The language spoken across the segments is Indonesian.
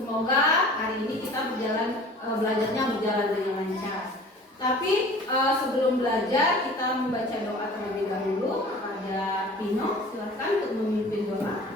Semoga hari ini kita belajarnya berjalan dengan lancar. Tapi sebelum belajar kita membaca doa terlebih dahulu. Ada Pino, silakan untuk memimpin doa.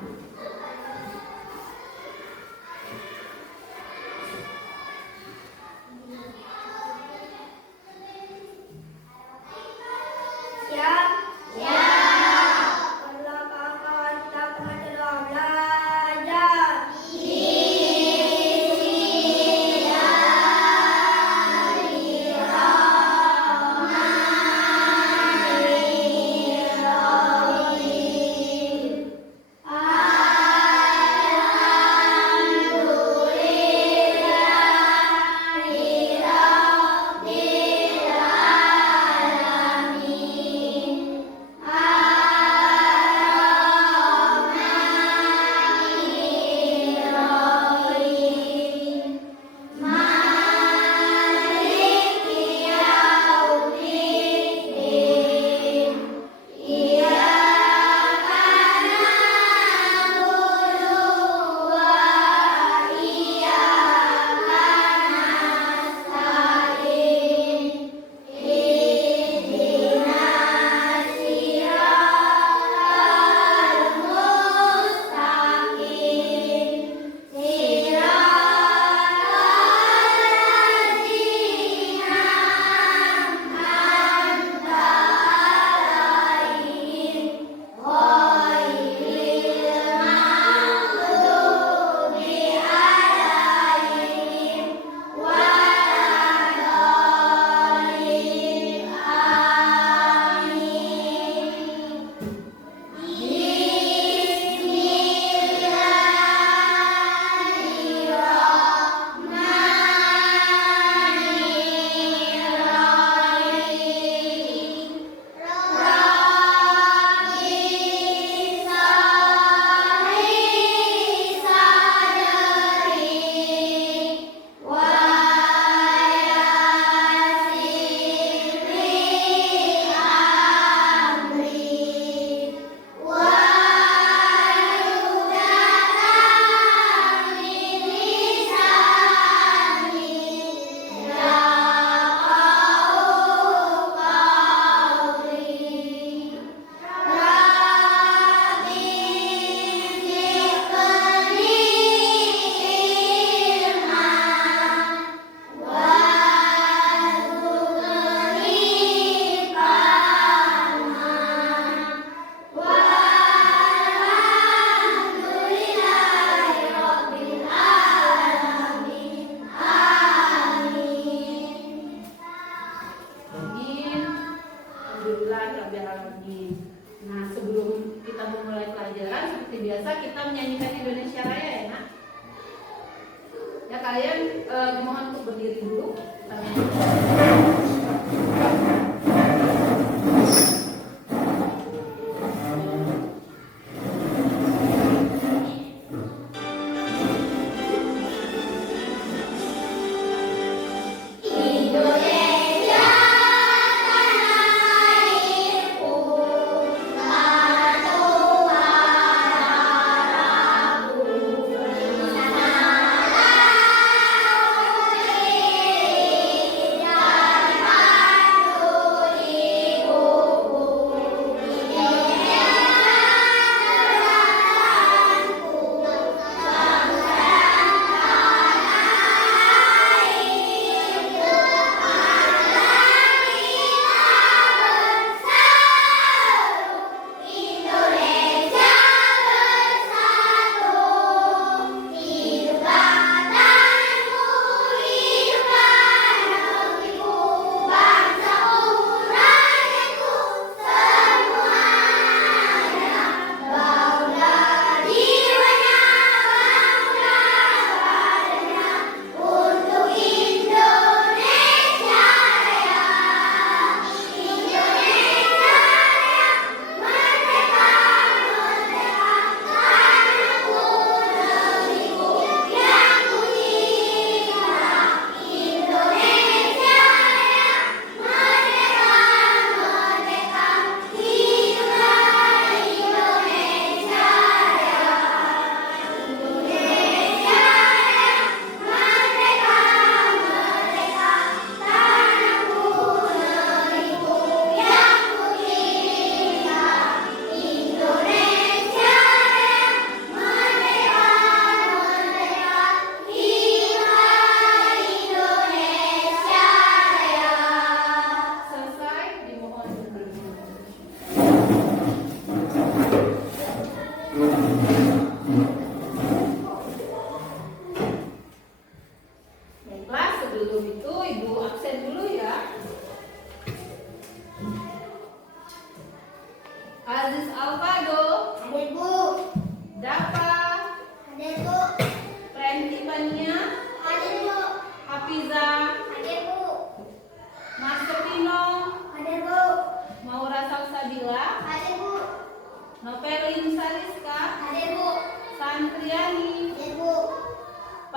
Nah, sebelum kita memulai pelajaran, seperti biasa kita menyanyikan Indonesia Raya ya, Nak. Ya, kalian dimohon untuk berdiri dulu. Kita menyanyikan. Indonesia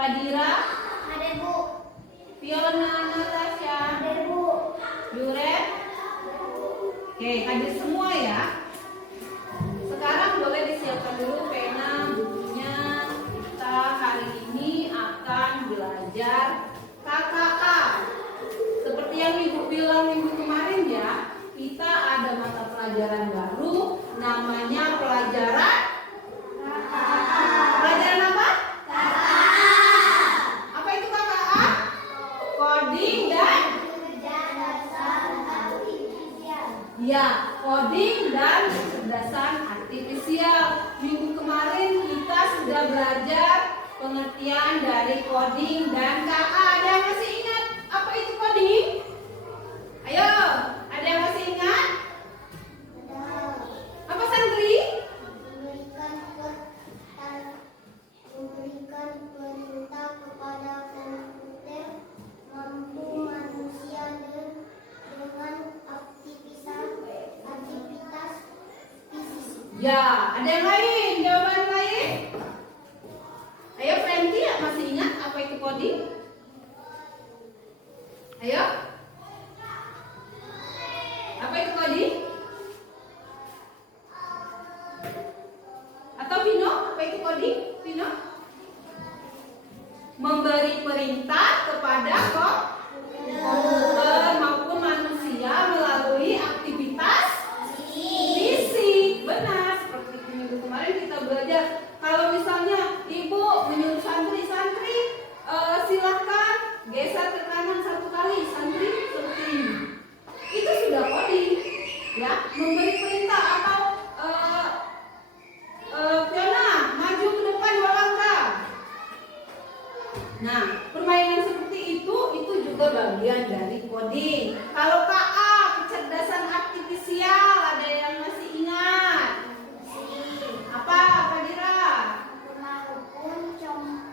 Fadira? Ada Bu. Fiona, Natasha? Ada Bu. Yuren? Oke, hadir semua ya. Sekarang boleh disiapkan dulu pena, bukunya. Kita hari ini akan belajar KKA. Seperti yang Ibu bilang minggu kemarin ya, kita ada mata pelajaran baru, namanya pelajaran apa? Apa itu KKA? Coding dan coding dan kecerdasan artifisial. Minggu kemarin kita sudah belajar pengertian dari coding dan KA. Ada yang masih ingat apa itu coding? Ayo, ada yang masih ingat? Apa Santri? Memberikan perintah kepada komputer mampu manusia dengan aktivitas fisik. Ya, ada yang lain? Jawaban lain? Ayo, Franky, masih ingat apa itu coding? Ayo. Apa itu coding? Atau Vino, apa itu coding? Vino? Memberi perintah kepada komputer maupun manusia melalui aktivitas fisik. Benar, seperti minggu kemarin kita belajar. Kalau misalnya Ibu menyuruh santri-santri, silahkan geser ke kanan satu kali, santri seperti ini. Itu sudah coding, ya, memberi perintah. Atau Fiona, maju ke depan 2 langkah. Nah, permainan seperti itu juga bagian dari coding. Kalau KA, kecerdasan artifisial, ada yang masih ingat? Apa, Fadira? Kemampuan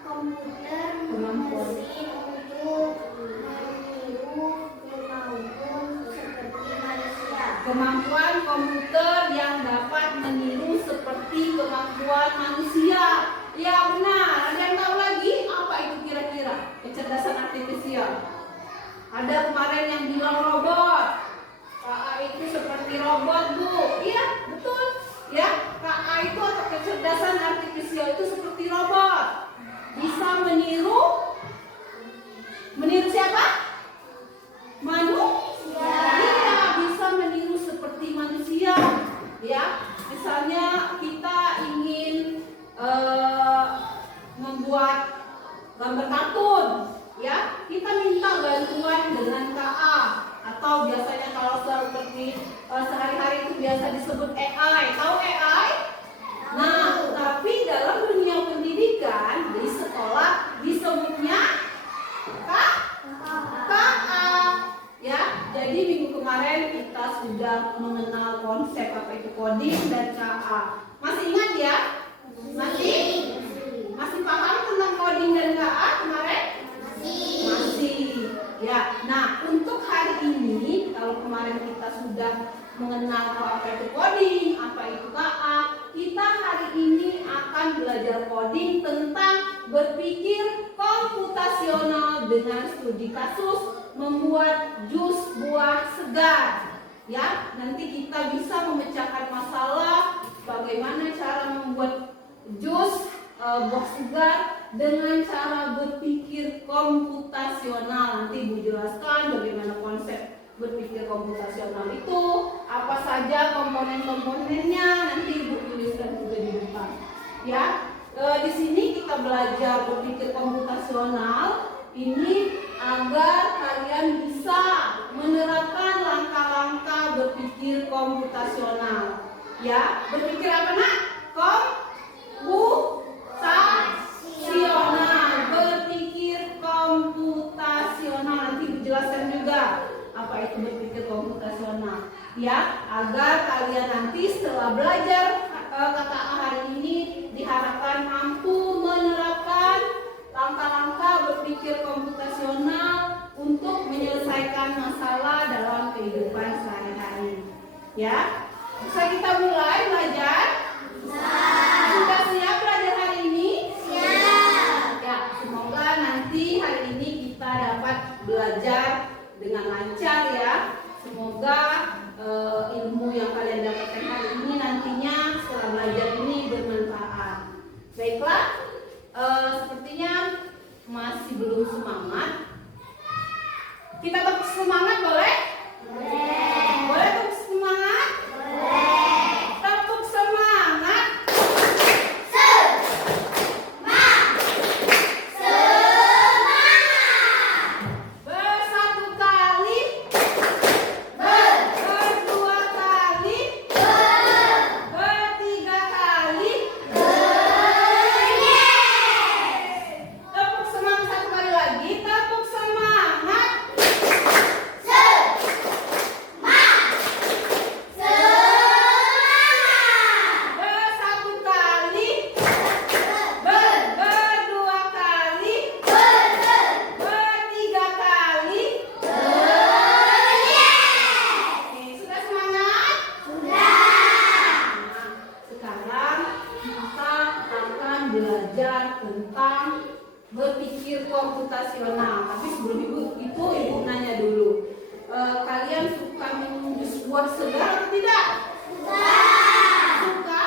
komputer Kemampuan. mesin untuk meniru kemampuan seperti manusia. Kemampuan komputer yang dapat meniru seperti kemampuan manusia. Ya benar. Ada yang tahu lagi apa itu kira-kira kecerdasan artifisial? Ada kemarin yang bilang robot. KA itu seperti robot, Bu. Iya, betul. Ya, KA itu atau kecerdasan artifisial itu seperti robot. Bisa meniru siapa? Manusia. Iya, bisa meniru seperti manusia. Ya, misalnya kita ingin membuat gambar kartun, ya, kita minta bantuan dengan KA. Atau biasanya kalau seperti sehari-hari itu biasa disebut AI. Tahu AI? Nah, tapi dalam dunia pendidikan di sekolah disebutnya KA. Ya, jadi minggu kemarin kita sudah mengenal konsep apa itu coding dan KA. Masih ingat ya? Masih paham tentang coding dan KA kemarin? Masih. Ya, nah untuk hari ini kalau kemarin kita sudah mengenal apa itu coding, apa itu KA, kita hari ini akan belajar coding tentang berpikir komputasional dengan studi kasus membuat jus buah segar. Ya, nanti kita bisa memecahkan masalah bagaimana cara membuat jus buah segar dengan cara berpikir komputasional. Nanti Ibu jelaskan bagaimana konsep berpikir komputasional itu, apa saja komponen-komponennya, nanti Ibu tuliskan juga di depan. Ya, di sini kita belajar berpikir komputasional ini agar kalian bisa menerapkan langkah-langkah berpikir komputasional. Ya, berpikir apa nak? Komputasional, berpikir komputasional. Nanti dijelaskan juga apa itu berpikir komputasional. Ya, agar kalian nanti setelah belajar KKA hari ini diharapkan mampu menerapkan langkah-langkah berpikir komputasional untuk menyelesaikan masalah dalam kehidupan sehari-hari. Ya, bisa kita mulai belajar? Sudah siap belajar hari ini? Siap. Ya, semoga nanti hari ini kita dapat belajar dengan lancar ya. Semoga ilmu yang kalian dapatkan hari ini nantinya setelah belajar ini bermanfaat. Baiklah, sepertinya masih belum semangat. Kita tepuk semangat boleh? Boleh. Boleh tepuk semangat? Boleh. Tepuk semangat. Bersatu kali. Berdua kali. Bertiga kali. Tepuk semangat satu kali lagi. Tepuk semangat. Bersatu kali. Berdua kali. Bertiga kali. Oke, sudah semangat? Sudah. Sekarang kita akan belajar tentang berpikir komputasional. Tapi sebelum itu ibu nanya dulu. Kalian suka minum jus buah segar atau tidak? Suka?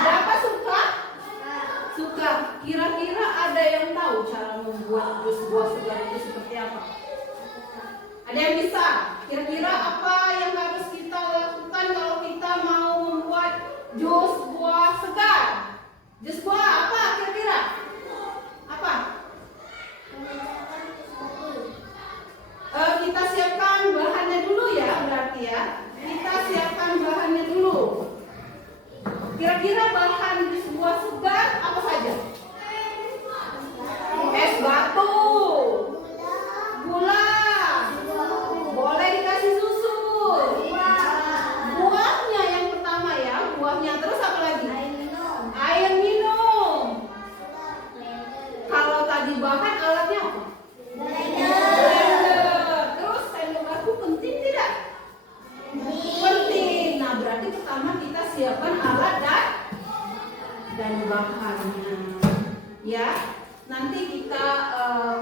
Berapa suka? Suka. Kira-kira ada yang tahu cara membuat jus buah segar itu seperti apa? Ada yang bisa? Kira-kira apa yang harus kita lakukan kalau kita mau membuat jus buah segar? Jus buah apa kira-kira? Apa? Kita siapkan bahannya dulu ya, berarti ya. Kita siapkan bahannya dulu. Kira-kira bahan jus buah segar apa saja? Es batu, gula, boleh dikasih susu, buahnya yang pertama ya, buahnya. Terus apa lagi? Air minum. Kalau tadi bahan, alatnya apa? Blender. Terus sendok garpu penting tidak? Penting. Nah, berarti pertama kita siapkan alat dan bahannya. Ya, nanti kita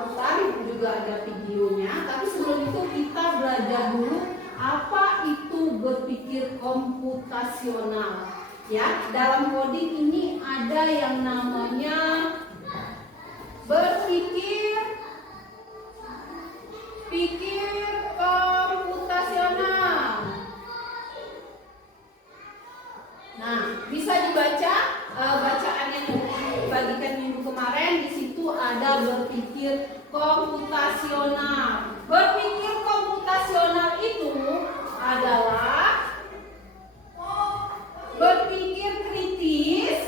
putar juga ada videonya. Tapi sebelum itu kita belajar dulu apa itu berpikir komputasional. Ya, dalam coding ini ada yang namanya berpikir komputasional. Nah, bisa dibaca bacaan yang dibagikan minggu kemarin. Di situ ada berpikir komputasional. Berpikir komputasional itu adalah berpikir kritis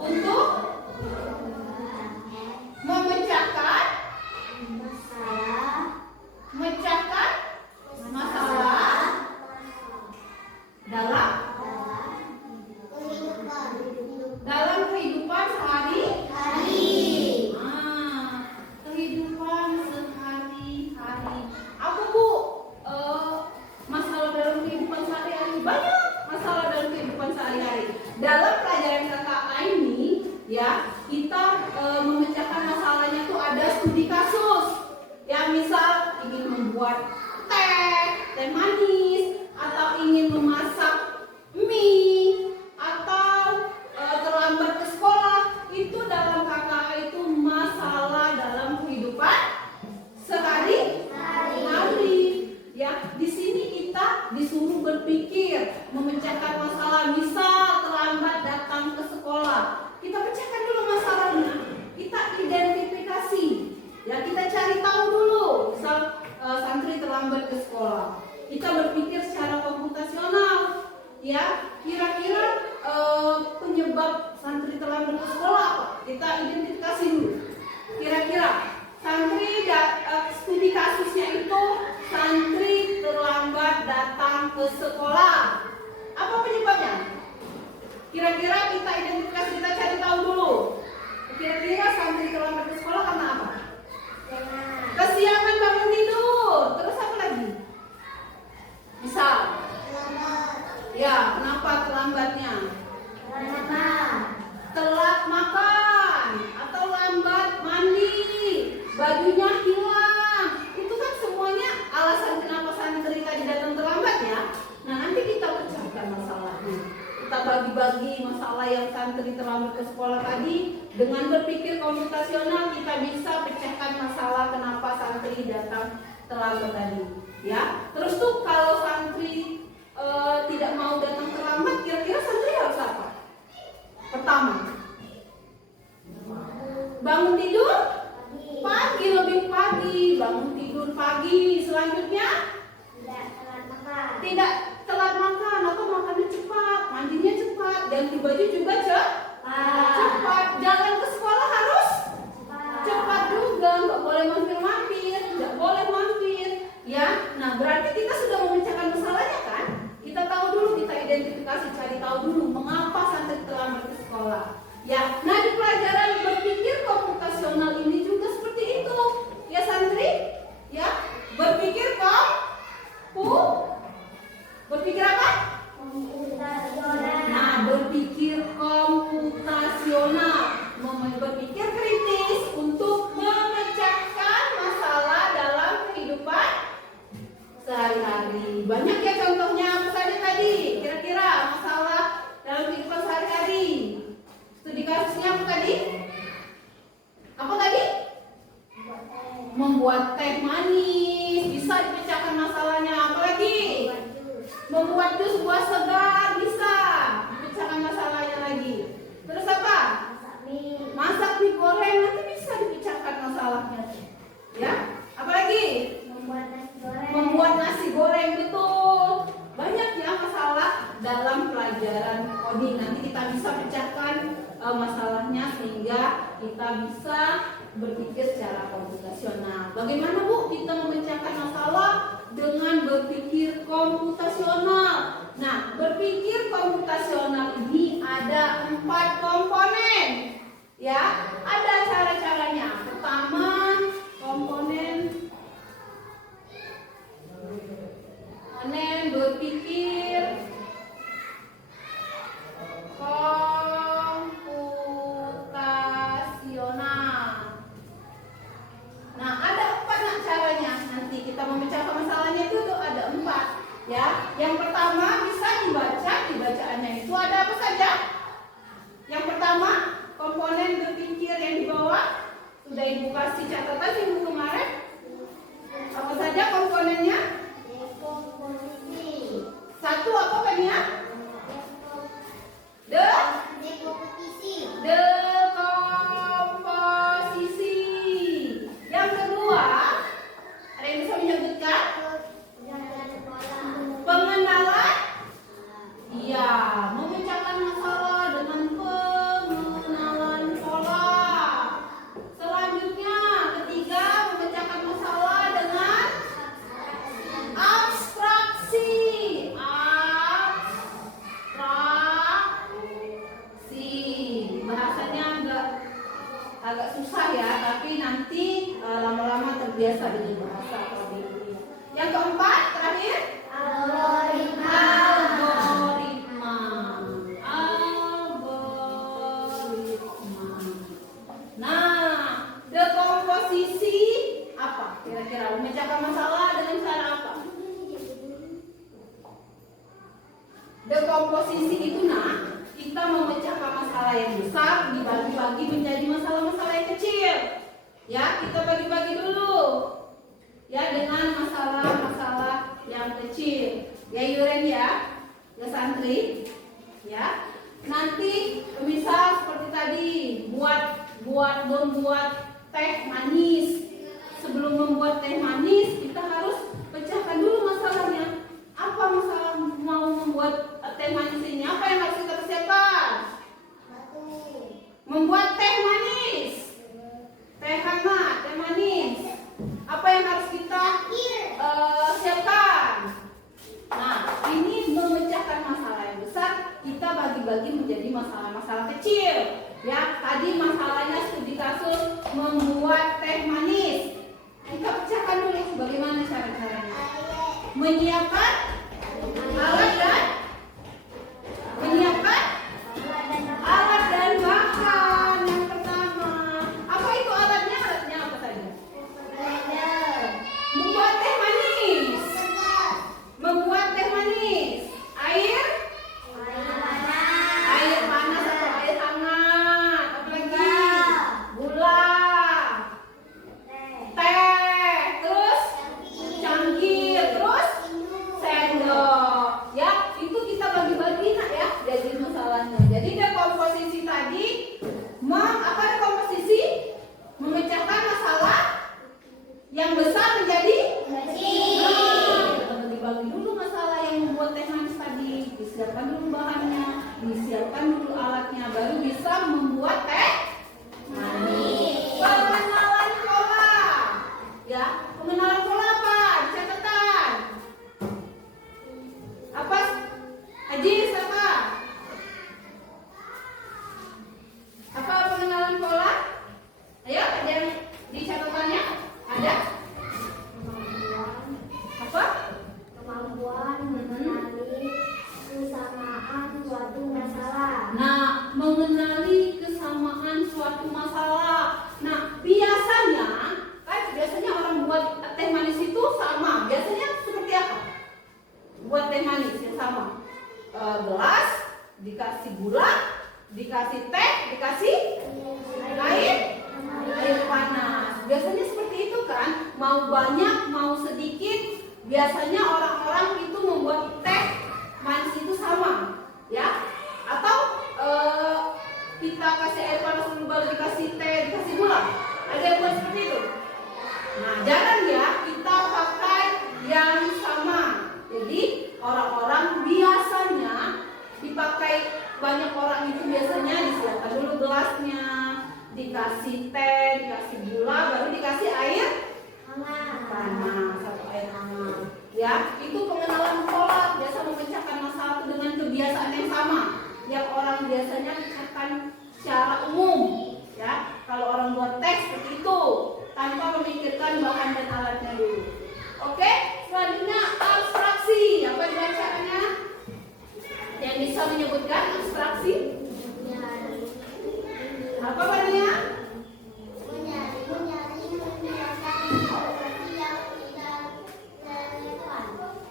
untuk memecahkan masalah dalam kehidupan sehari-hari. Kehidupan sehari-hari. Apa Bu? Masalah dalam kehidupan sehari-hari. Banyak masalah dalam kehidupan sehari-hari. Dalam pelajaran KKA ini ya, kita memecahkan masalahnya tuh ada studi kasus. Ya, misal ingin membuat teh manis, atau ingin memasak mie, atau terlambat ke sekolah. Itu dalam KKA itu masalah dalam kehidupan sehari-hari. Ya, di sini kita disuruh berpikir, memecahkan masalah. Misal terlambat datang ke sekolah, kita pecahkan dulu masalahnya. Kita identifikasi. Ya, kita cari tahu dulu. Misal santri terlambat ke sekolah, kita berpikir secara komputasional. Ya, kira-kira penyebab santri terlambat ke sekolah apa? Kita identifikasi dulu. Kira-kira santri studi kasusnya itu santri terlambat datang ke sekolah. Apa penyebabnya? Kira-kira kita identifikasi, kita cari tahu dulu. Kira-kira santri terlambat ke sekolah karena apa? Kesiangan bangun tidur. Terus apa lagi? Misal, ya, kenapa terlambatnya? masalah yang santri terlambat ke sekolah tadi, dengan berpikir komputasional kita bisa pecahkan masalah kenapa santri datang terlambat tadi. Ya, terus tuh kalau santri tidak mau datang terlambat, kira-kira santri harus apa? Pertama, bangun tidur pagi, lebih pagi, bangun tidur pagi. Selanjutnya tidak telat makan atau makannya cepat, mandinya cepat, ganti baju juga cepat. Jalan ke sekolah harus cepat juga, nggak boleh mampir-mampir, nggak boleh mampir. Ya, nah berarti kita sudah memecahkan masalahnya kan? Kita tahu dulu, kita identifikasi, cari tahu dulu mengapa santri terlambat ke sekolah. Ya, nah di pelajaran berpikir komputasional ini juga seperti itu. Ya santri, ya berpikir berpikir apa? Nah, berpikir komputasional, berpikir kritis untuk memecahkan masalah dalam kehidupan sehari-hari. Banyak ya contohnya, apa saja tadi? Kira-kira masalah dalam kehidupan sehari-hari. Studi kasusnya apa tadi? Apa tadi? Membuat teh manis, bisa dipecahkan masalahnya. Apa lagi? Membuat jus buah segar, bisa dipecahkan masalahnya lagi. Terus apa? Masak mie goreng, nanti bisa dipecahkan masalahnya. Ya, apa lagi? Membuat nasi goreng, betul. Banyak ya masalah dalam pelajaran coding. Nanti kita bisa pecahkan masalahnya sehingga kita bisa berpikir secara komputasional. Bagaimana Bu kita memecahkan masalah? Dengan berpikir komputasional. Nah, berpikir komputasional ini ada 4 komponen. Ya, ada cara-caranya. Pertama, komponen berpikir komputasional. Nah, ada 4 caranya. Nanti kita memecahkan masalahnya itu ada 4. Ya, yang pertama bisa dibaca. Di bacaannya itu ada apa saja? Yang pertama, komponen berpikir yang di bawah. Sudah Ibu kasih catatan minggu kemarin. Apa saja komponennya? Satu apa kan ya? Dekomposisi. Yang kedua, ada yang bisa menyebutkan? Pengenalan. Iya, memecahkan masalah dengan pengenalan pola. Selanjutnya, ketiga, memecahkan masalah dengan abstraksi. Bahasanya agak susah ya, tapi nanti lama-lama terbiasa dengan bahasa coding ini. Yang keempat, terakhir, algoritma. Nah, dekomposisi apa? Kira-kira memecahkan masalah dengan cara apa? Dekomposisi itu kita memecahkan masalah yang besar dibagi-bagi menjadi masalah-masalah yang kecil. Ya, kita bagi-bagi dulu. Ya, dengan masalah-masalah yang kecil. Ya, Yuren ya. Ya, santri. Ya. Nanti misal seperti tadi, membuat teh manis. Sebelum membuat teh manis, kita harus pecahkan dulu masalahnya. Apa masalah mau membuat teh manis ini? Apa yang harus kita persiapkan? Membuat teh manis, teh hangat, teh manis. Apa yang harus kita siapkan? Nah, ini memecahkan masalah yang besar, kita bagi-bagi menjadi masalah-masalah kecil. Ya, tadi masalahnya studi kasus membuat teh manis. Kita pecahkan dulu bagaimana cara-caranya. Menyiapkan alat dan bahan. Yang pertama, apa itu alatnya? Alatnya apa saja? Membuat teh manis. Air panas. mengenali kesamaan suatu masalah. Nah, biasanya orang buat teh manis itu sama. Biasanya seperti apa? Buat teh manis yang sama. Gelas, dikasih gula, dikasih teh, dikasih air panas. Biasanya seperti itu kan? Mau banyak, mau sedikit, biasanya orang-orang itu membuat teh manis itu sama, ya? Atau kita kasih air panas dulu baru dikasih teh, dikasih gula. Ada yang buat seperti itu? Nah, jangan ya, kita pakai yang sama. Jadi orang-orang biasanya dipakai, banyak orang itu biasanya disiapkan dulu gelasnya, dikasih teh, dikasih gula, baru dikasih air panas atau air hangat. Ya, itu pengenalan pola biasa memecahkan masalah itu dengan kebiasaan yang sama yang orang biasanya pecahkan secara umum. Ya, kalau orang buat teks seperti itu tanpa memikirkan bahan dan alatnya dulu. Oke, selanjutnya abstraksi. Apa dibacaannya? Yang bisa menyebutkan abstraksi? Apa namanya?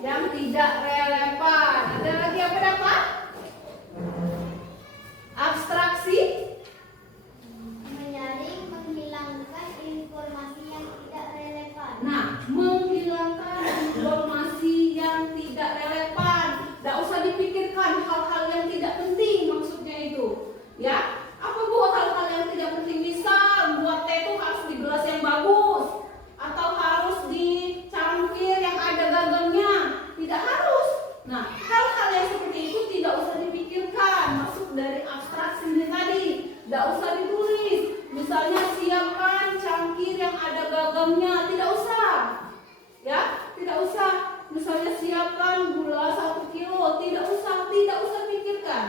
Yang tidak relevan. Ada lagi apa dapat? Abstraksi? Menyaring, menghilangkan informasi yang tidak relevan. Nah, menghilangkan informasi yang tidak relevan. Tidak usah dipikirkan hal-hal yang tidak penting, maksudnya itu. Ya, apa bu hal-hal yang tidak penting? Misal buat teh itu harus di gelas yang bagus, atau harus di cangkir yang ada gagangnya. Tidak harus. Nah, hal-hal yang seperti itu tidak usah dipikirkan. Masuk dari abstraksi ini tadi. Tidak usah ditulis. Misalnya siapkan cangkir yang ada gagangnya. Tidak usah. Ya, tidak usah. Misalnya siapkan gula 1 kilo. Tidak usah pikirkan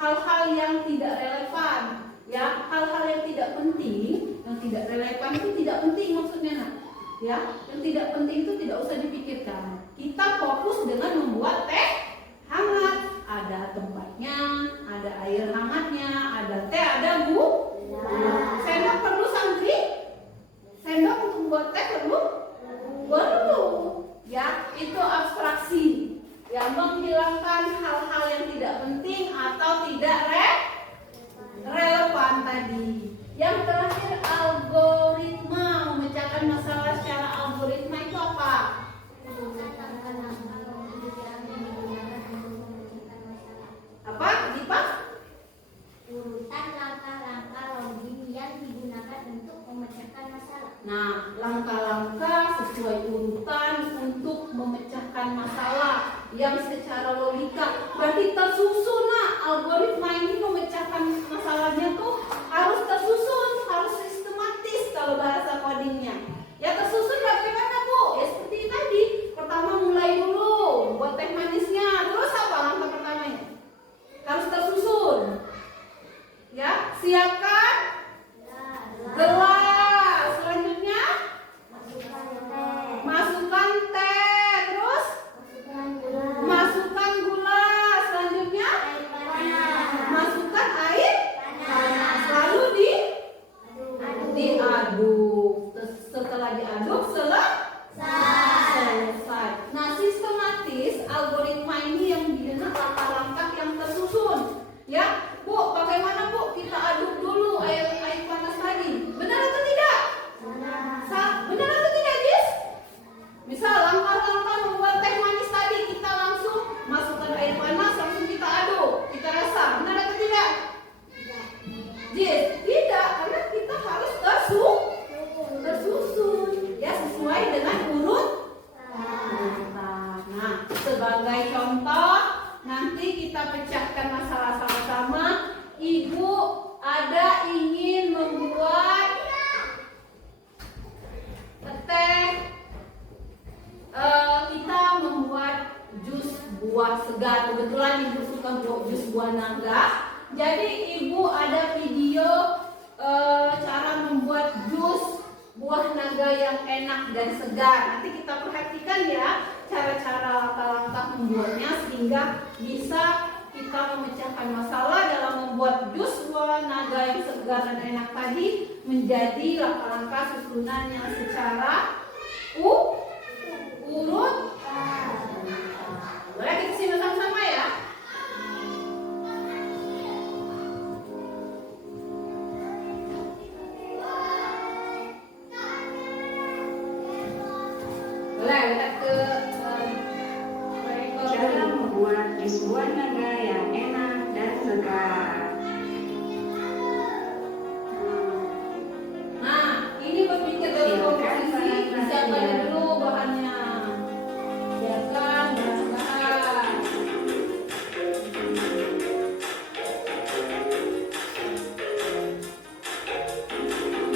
hal-hal yang tidak relevan. Ya, hal-hal yang tidak penting, yang tidak relevan itu tidak penting maksudnya. Nah, ya, yang tidak penting itu tidak usah dipikirkan. Kita fokus dengan membuat teh hangat. Ada tempatnya, ada air hangatnya, ada teh, ada sendok perlu santri? Sendok untuk buat teh perlu? Perlu. Ya, itu abstraksi yang menghilangkan hal-hal yang tidak penting atau tidak relevan tadi. Yang terakhir algoritma, memecahkan masalah secara algoritma itu apa? Apa? Dipak? Urutan langkah-langkah logik yang digunakan untuk memecahkan masalah. Nah, langkah-langkah sesuai urutan untuk memecahkan masalah yang secara logika. Berarti tersusun. Nah, algoritma ini memecahkan masalahnya tuh harus tersusun, harus sistematis kalau bahasa codingnya. Ya, tersusun bagaimana bu? Ya seperti tadi. Pertama mulai dulu buat teh manisnya. Terus apa langkah pertamanya? Harus tersusun. Ya, siapkan gelas. Selanjutnya masukkan teh. Terus masukkan gula. Selanjutnya masukkan air panas. Lalu diaduk. Setelah diaduk selesai. Nah, sistematis algoritma ini yang dengan langkah-langkah yang tersusun. Ya, bu, bagaimana bu? Kita aduk dulu air panas tadi. Benar atau tidak? Benar atau tidak, Jis? Misal langkah-langkah membuat teh manis tadi, kita langsung masukkan air panas, langsung kita aduk, kita rasa. Benar atau tidak? Jis, tidak, karena kita harus tersusun, ya sesuai dengan urutan. Nah, sebagai contoh, nanti kita pecahkan masalah sama-sama. Ibu ada ingin membuat teh, kita membuat jus buah segar. Kebetulan ibu suka jus buah naga. Jadi ibu ada video cara membuat jus buah naga yang enak dan segar. Nanti kita perhatikan ya cara-cara langkah-langkah membuatnya sehingga bisa kita memecahkan masalah dalam membuat jus naga yang segar dan enak tadi menjadi langkah-langkah susunan yang secara urut. Boleh kita simak sama-sama ya. Boleh lihat ke Cara membuat jus buah naga yang enak dan segar. Nah, ini berpikir dari komposisi, disiapkan dulu bahannya. Siapkan bahan-bahan.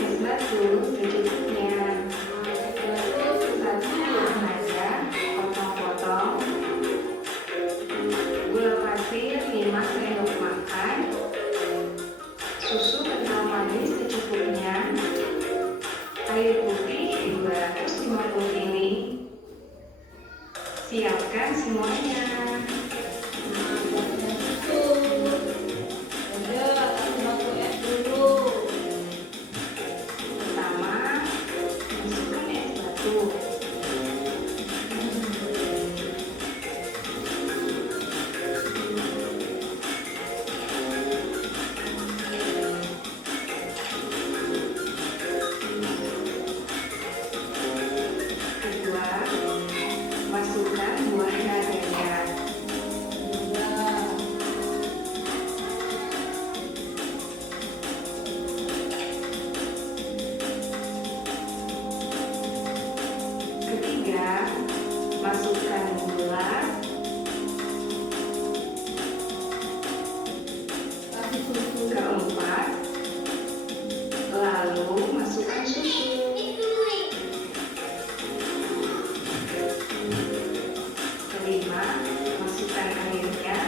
Es batu secukupnya. Terus Satu buah naga, potong-potong. Gula pasir 5 sendok makan. Susu kental manis secukupnya. Air putih 250 ml. Siapkan semuanya. Pertama, masukkan es batu. Kedua, masukkan buah naganya. Ketiga, masukkan gula. Keempat, lalu masukkan susu. Kelima, masukkan airnya.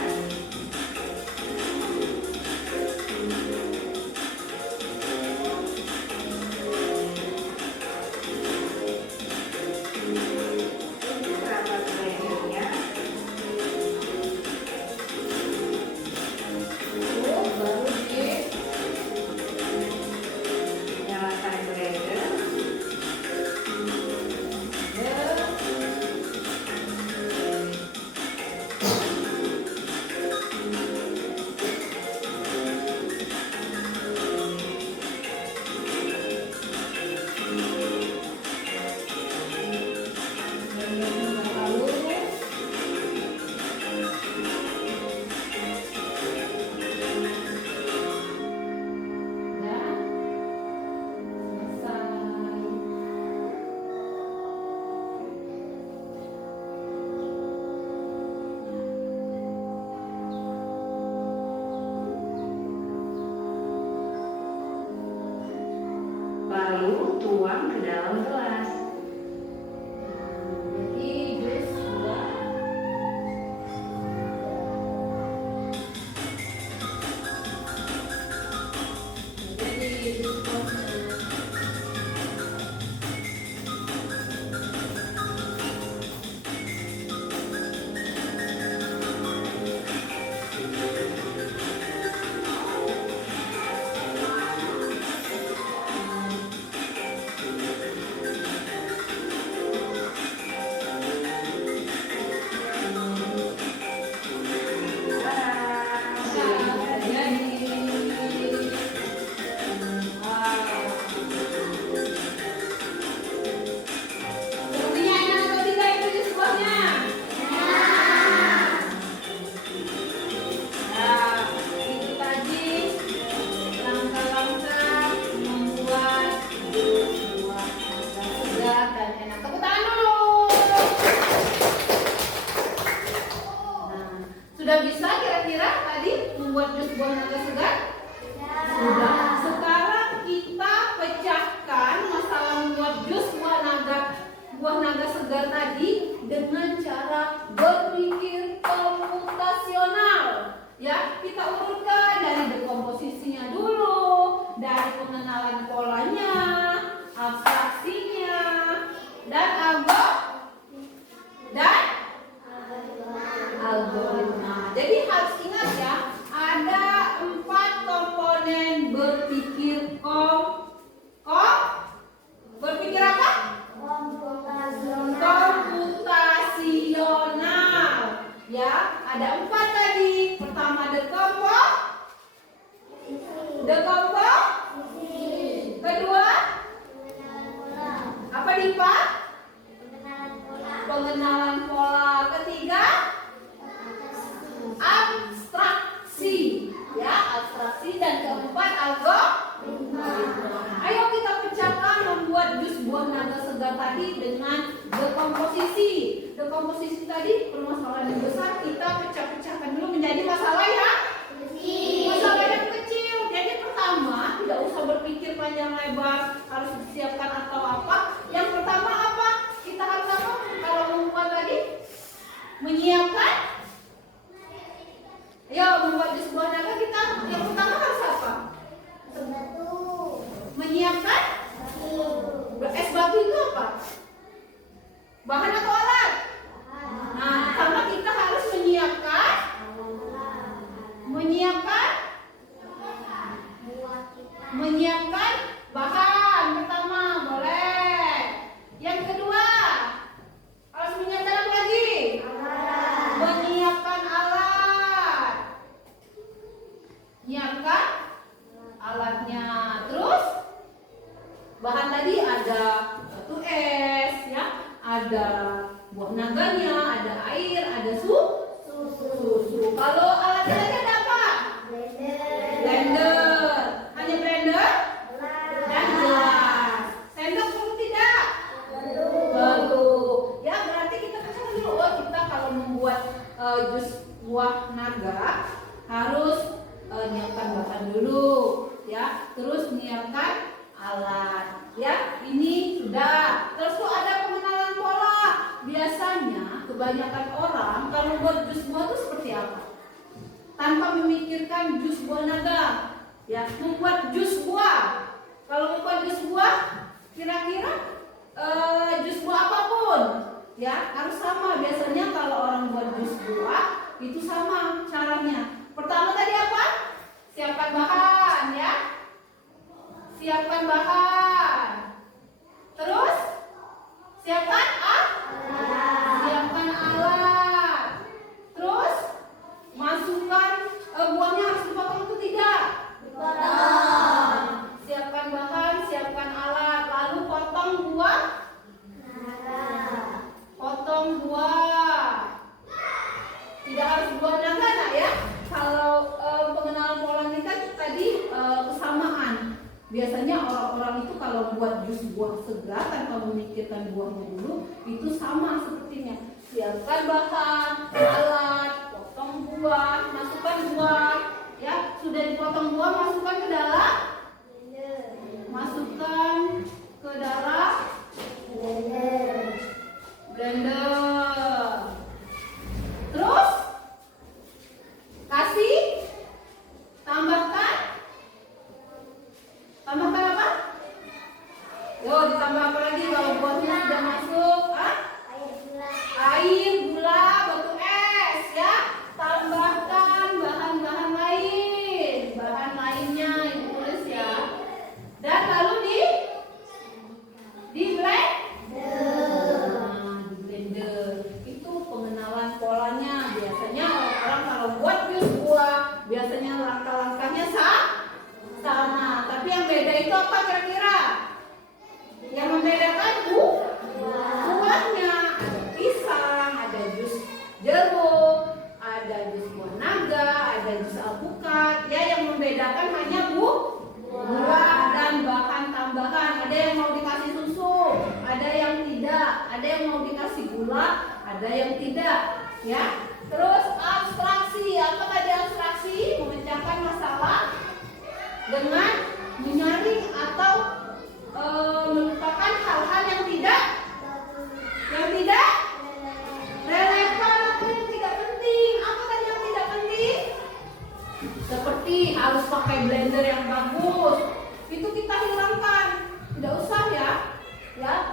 Rapat blendernya. Nyalakan blender. Lalu tuang ke dalam gelas. berpikir berpikir apa? Komputasional. Ya, ada 4 tadi. Pertama kedua apa Dipa? Pengenalan pola. Ketiga abstraksi, ya, abstraksi. Dan keempat algoritma. Ayo kita pecahkan membuat jus buah naga segar tadi dengan dekomposisi. Dekomposisi tadi permasalahan yang besar, kita pecah-pecahkan dulu menjadi masalah ya. Masalah yang kecil. Jadi pertama, tidak usah berpikir panjang lebar harus disiapkan atau apa. Yang pertama apa? Kita harus apa? Kalau membuat tadi menyiapkan. Ayo membuat jus buah naga, kita yang pertama harus apa? Menyiapkan es batu itu apa? Bahan atau alat? Nah, pertama kita harus menyiapkan bahan pertama, boleh. Yang kedua harus menyiapkan apa lagi? Menyiapkan alat. Menyiapkan alatnya. Terus bahan tadi ada batu es, ya, ada buah naganya, ada air, ada susu. Kalau alatnya tadi ada apa? Blender. Hanya blender dan gelas. Sendok perlu tidak? Perlu. Ya, berarti kita pecahkan dulu. Oh, kita kalau membuat jus buah naga harus nyiapkan bahan dulu, ya. Terus menyiapkan alat, ya. Ini sudah. Terus tuh ada pengenalan pola. Biasanya kebanyakan orang kalau buat jus buah itu seperti apa? Tanpa memikirkan jus buah naga, ya, membuat jus buah. Kalau membuat jus buah, kira-kira jus buah apapun, ya, harus sama. Biasanya kalau orang buat jus buah itu sama caranya. Pertama tadi apa? Siapkan bahan, ya. Siapkan bahan. Terus siapkan siapkan alat. Terus masukkan buahnya harus dipotong atau tidak? Siapkan bahan, siapkan alat, lalu potong buah. Potong buah. Tidak harus buah naga, nah, ya. Kalau pengenalan pola ini kan tadi kesamaan. Biasanya orang-orang itu kalau buat jus buah segar tanpa memikirkan buahnya dulu, itu sama sepertinya. Siapkan bahan, alat, potong buah, masukkan buah, ya. Sudah dipotong buah, masukkan ke dalam blender. Terus kasih tambahkan apa? Yo, ditambah apa lagi kalau buahnya sudah masuk? Air, gula, batu es, ya. Tambahkan bahan-bahan lainnya ini tulis, ya. Dan lalu di blender. Itu pengenalan polanya. Biasanya orang kalau buat jus buah, biasanya langkah-langkahnya sama. Tapi yang beda itu apa kira-kira? Yang membedakan buahnya. Ada pisang, ada jus jeruk, ada jus buah naga, ada jus alpukat. Ya, yang membedakan hanya buah dan bahan tambahan. Ada yang mau dikasih susu, ada yang tidak. Ada yang mau dikasih gula, ada yang tidak. Ya. Terus abstraksi. Apa tadi abstraksi? Memecahkan masalah dengan menyaring atau melupakan hal-hal yang tidak relevan atau yang tidak penting. Apa tadi yang tidak penting? Seperti harus pakai blender yang bagus, itu kita hilangkan. Tidak usah, ya,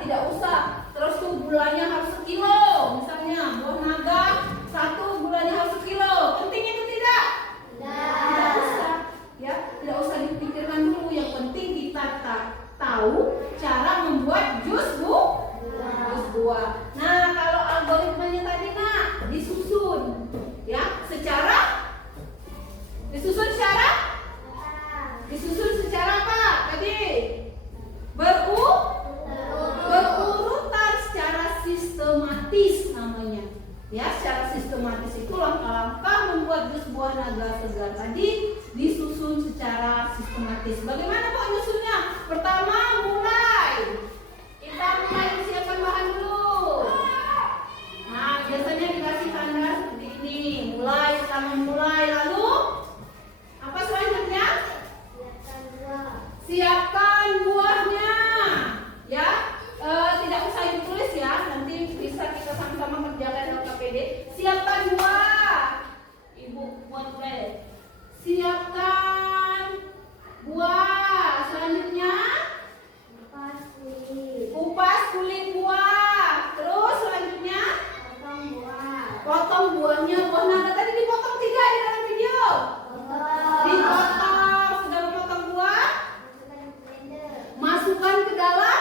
tidak usah. Terus tuh gulanya harus 1 kilo, misalnya buah naga 1 gulanya harus 1 kilo. Penting itu tidak? Tidak usah, ya. ya, tidak usah dipikirkan dulu. Yang penting kita tahu cara membuat jus buah. Nah, kalau algoritmanya tadi disusun ya disusun secara apa tadi? Berurutan secara sistematis namanya. Ya, secara sistematis itu langkah-langkah membuat jus buah naga segar tadi disusun secara sistematis. Bagaimana kok nyusunnya? Pertama kita mulai siapkan bahan dulu. Nah, biasanya dikasih tanda seperti ini. Mulai lalu apa selanjutnya? Siapkan buahnya. Ya, tidak usah ditulis ya. Nanti bisa kita sama-sama kerjakan LKPD. Siapkan buah. Ibu buat kue. Siapkan buah. Selanjutnya kupas kulit buah. Terus selanjutnya potong buahnya. Buah naga tadi dipotong 3 di dalam video. Dipotong. Sudah memotong buah, masukkan ke dalam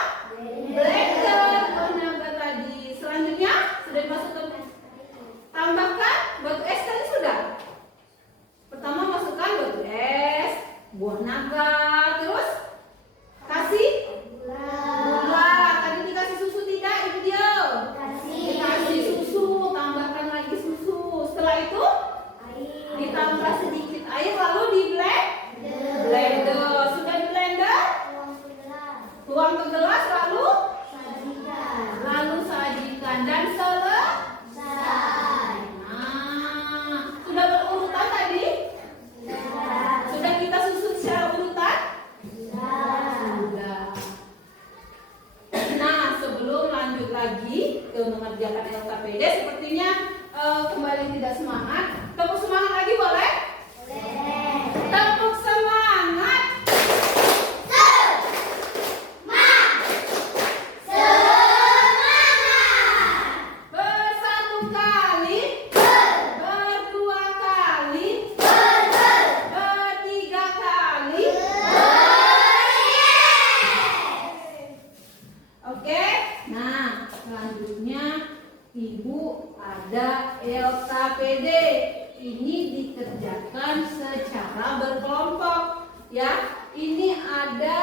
blender buah naga tadi. Selanjutnya sudah dimasukkan. Tambahkan batu es tadi sudah. Pertama masukkan batu es, buah naga, terus kasih gula. Tadi dikasih susu tidak di video? Dikasih susu, tambahkan lagi susu. Setelah itu ditambah sedikit air lalu di blender. Sudah di blender? Tuang ke gelas lalu sajikan dan selesai. Nah, sudah berurutan tadi? Sudah kita susun secara urutan? Sudah. Nah, sebelum lanjut lagi ke mengerjakan LKPD, sepertinya kembali tidak semangat. Tepuk semangat lagi boleh? Tepuk semangat. Bersatu kali, berdua kali, bertiga kali. Oke, nah selanjutnya Ibu ada LKPD. Ini dikerjakan secara berkelompok ya. Ini ada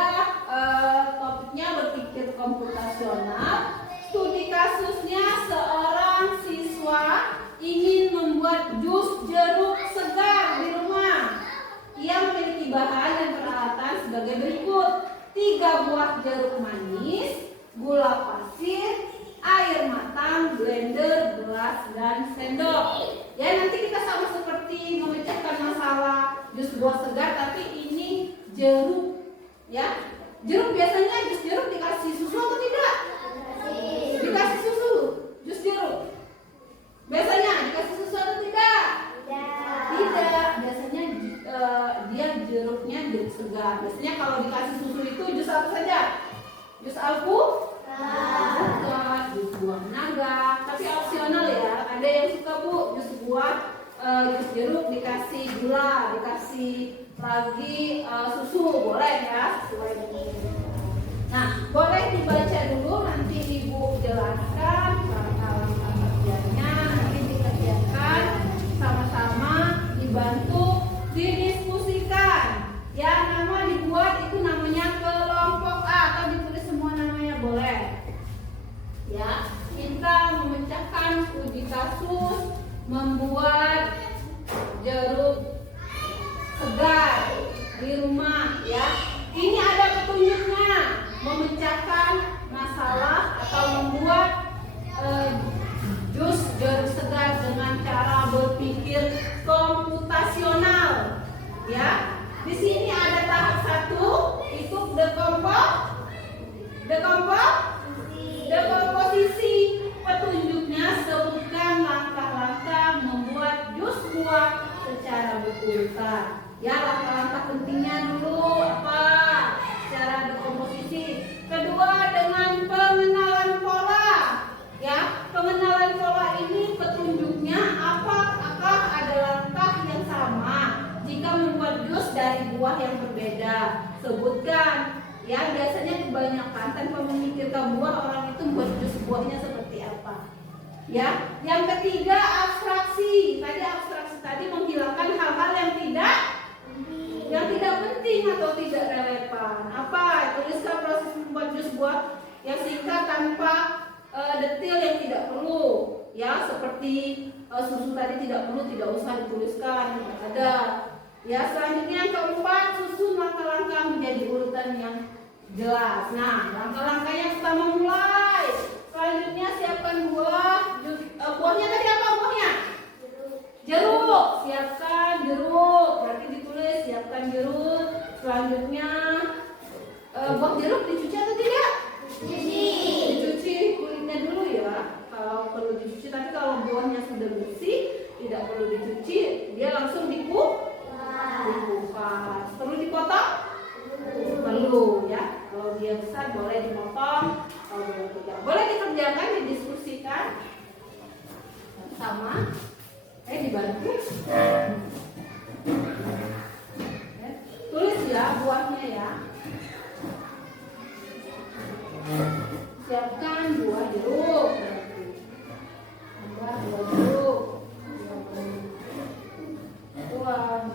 topiknya berpikir komputasional. Studi kasusnya seorang siswa ingin membuat jus jeruk segar di rumah. Ia memiliki bahan dan peralatan sebagai berikut: 3 buah jeruk manis, gula pasir, air matang, blender, gelas, dan sendok. Ya, nanti kita sama seperti memecahkan masalah jus buah segar, tapi ini jeruk. Ya, jeruk biasanya jus jeruk dikasih susu atau tidak? Dikasih susu, jus jeruk. Biasanya dikasih susu atau tidak? Tidak. Biasanya dia jeruknya jeruk segar. Biasanya kalau dikasih susu itu jus apa saja? Jus alpukat, jus buah naga, tapi opsional ya. Ada yang suka jus buah, jus jeruk dikasih gula, dikasih lagi susu, boleh ya, sesuai dengan ini. Nah, boleh dibaca dulu, nanti Ibu jelaskan langkah-langkah kerjanya, nanti dikerjakan sama-sama, dibantu, didiskusikan. Ya, nama dibuat itu namanya kelompok A, atau ditulis semua namanya boleh. Ya, kita memecahkan uji kasus membuat jeruk segar di rumah ya. Ini ada petunjuknya, memecahkan masalah atau membuat jus jeruk segar dengan cara berpikir komputasional ya. Di sini ada tahap 1, itu dekomposisi. Petunjuknya sebutkan langkah-langkah membuat jus buah secara berurutan. Ya, langkah-langkah pentingnya dulu apa? Secara dekomposisi. Kedua, dengan pengenalan pola. Ya, pengenalan pola ini petunjuknya apakah ada langkah yang sama jika membuat jus dari buah yang berbeda. Sebutkan. Ya, biasanya kebanyakan tanpa memikirkan buah, orang itu membuat jus buahnya seperti apa. Ya, yang ketiga abstraksi. Abstraksi tadi menghilangkan hal-hal yang tidak penting atau tidak relevan. Apa? Tuliskan proses membuat jus buah yang singkat tanpa detail yang tidak perlu. Ya, seperti susu tadi tidak perlu, tidak usah dituliskan, tidak ada. Ya, selanjutnya yang keempat, susun langkah-langkah menjadi urutan yang jelas. Nah, langkah-langkah yang pertama mulai. Selanjutnya siapkan buah. Buahnya tadi apa buahnya? Jeruk. Siapkan jeruk. Berarti ditulis siapkan jeruk. Selanjutnya buah jeruk dicuci atau tidak? Dicuci kulitnya dulu ya. Kalau perlu dicuci, tapi kalau buahnya sudah bersih tidak perlu dicuci, dia langsung dikupas. Perlu dipotong? Perlu ya. Kalau dia besar boleh dipotong, kalau boleh tidak. Boleh dikerjakan, didiskusikan sama. Dibantu. Tulis ya buahnya ya. Siapkan buah jeruk. Buah jeruk. Buah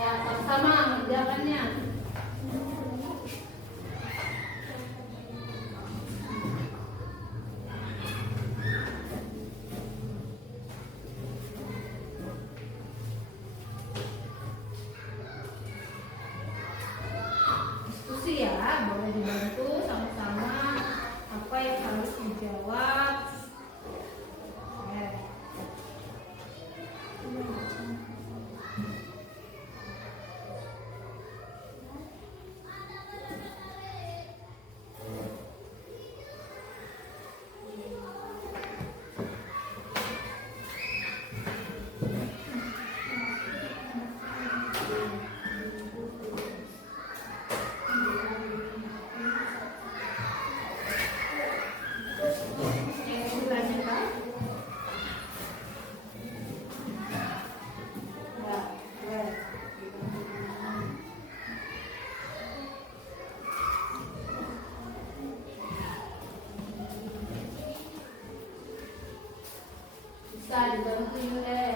ya, sama mengerjakannya. Diskusi ya, boleh dibantu sama-sama apa yang harus dijawab. Bisa dibantu boleh.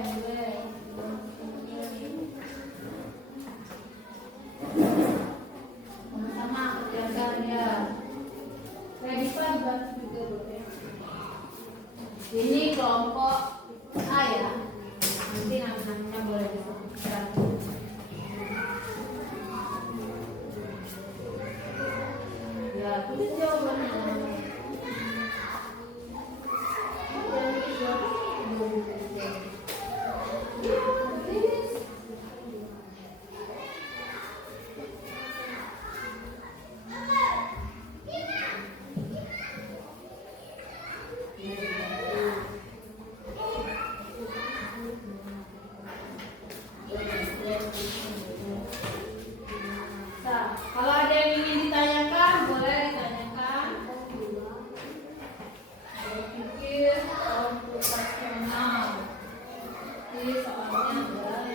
Sama-sama kerjakan ya. Redipan bantu juga boleh. Ini kelompok A ya. Nanti anak-anaknya boleh disebutkan. Ya, tulis jawabannya. Kalau ada yang ingin ditanyakan, boleh ditanyakan. Berpikir komputasional. Jadi soalnya adalah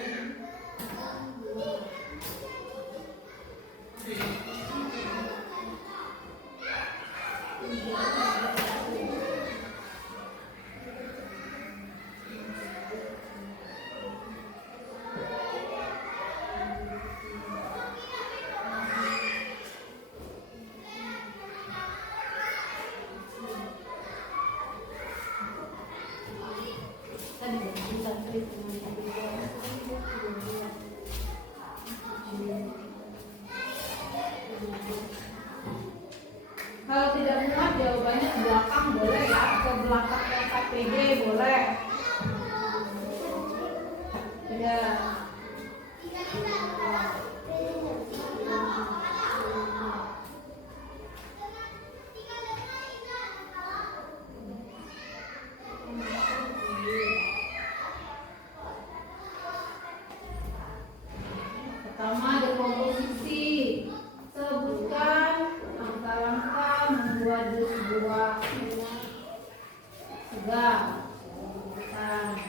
kalau tidak muat jawabannya ke belakang boleh ya, ke belakangnya KPG boleh. Tidak. Pertama ada komposisi. Sebutkan langkah-langkah membuat jus buah segar. Sebutkan.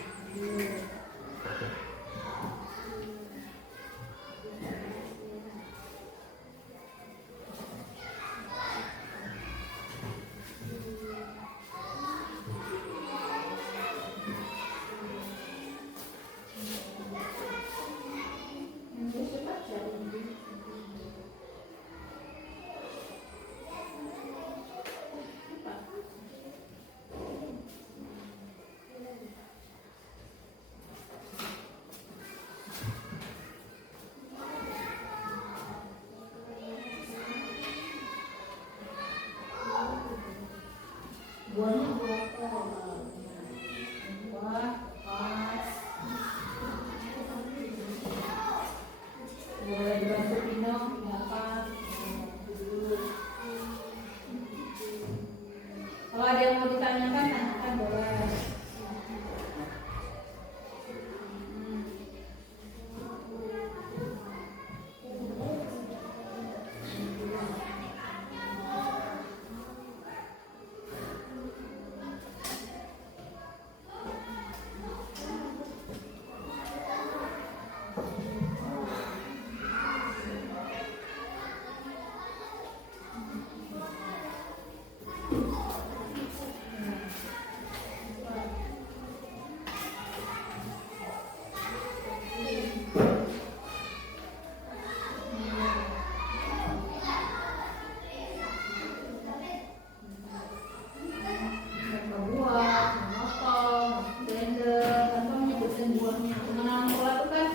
buahnya. Pengenalan pola itu kan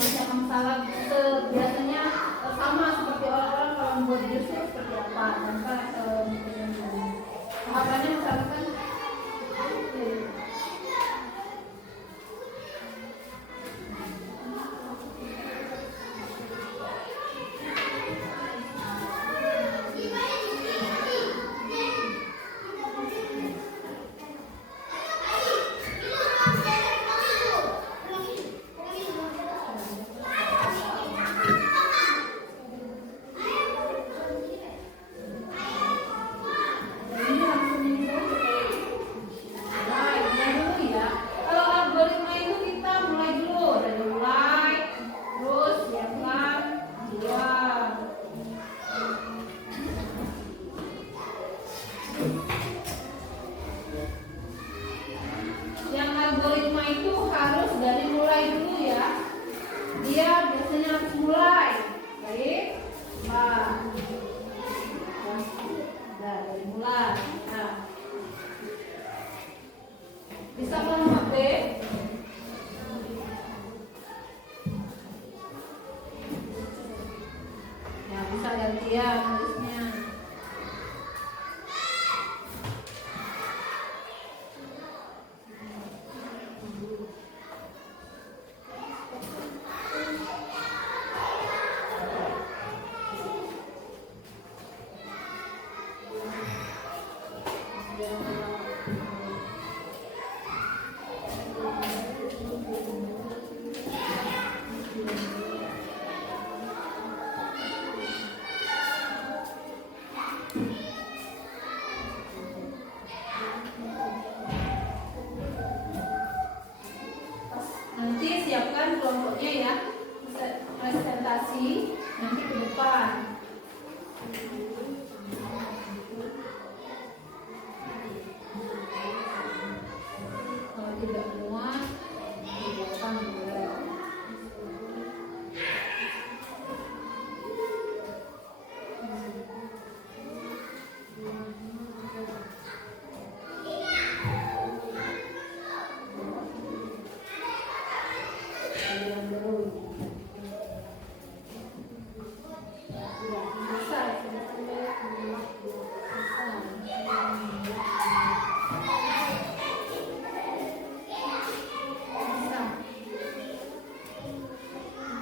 misalkan salah biasanya sama seperti orang-orang kalau membuat jus itu seperti apa, tanpa tahapannya misalkan bisa nomor B. Ya bisa gantian nulisnya. Nanti siapkan kelompoknya ya, presentasi nanti ke depan. Kalau tidak muat, di belakang boleh.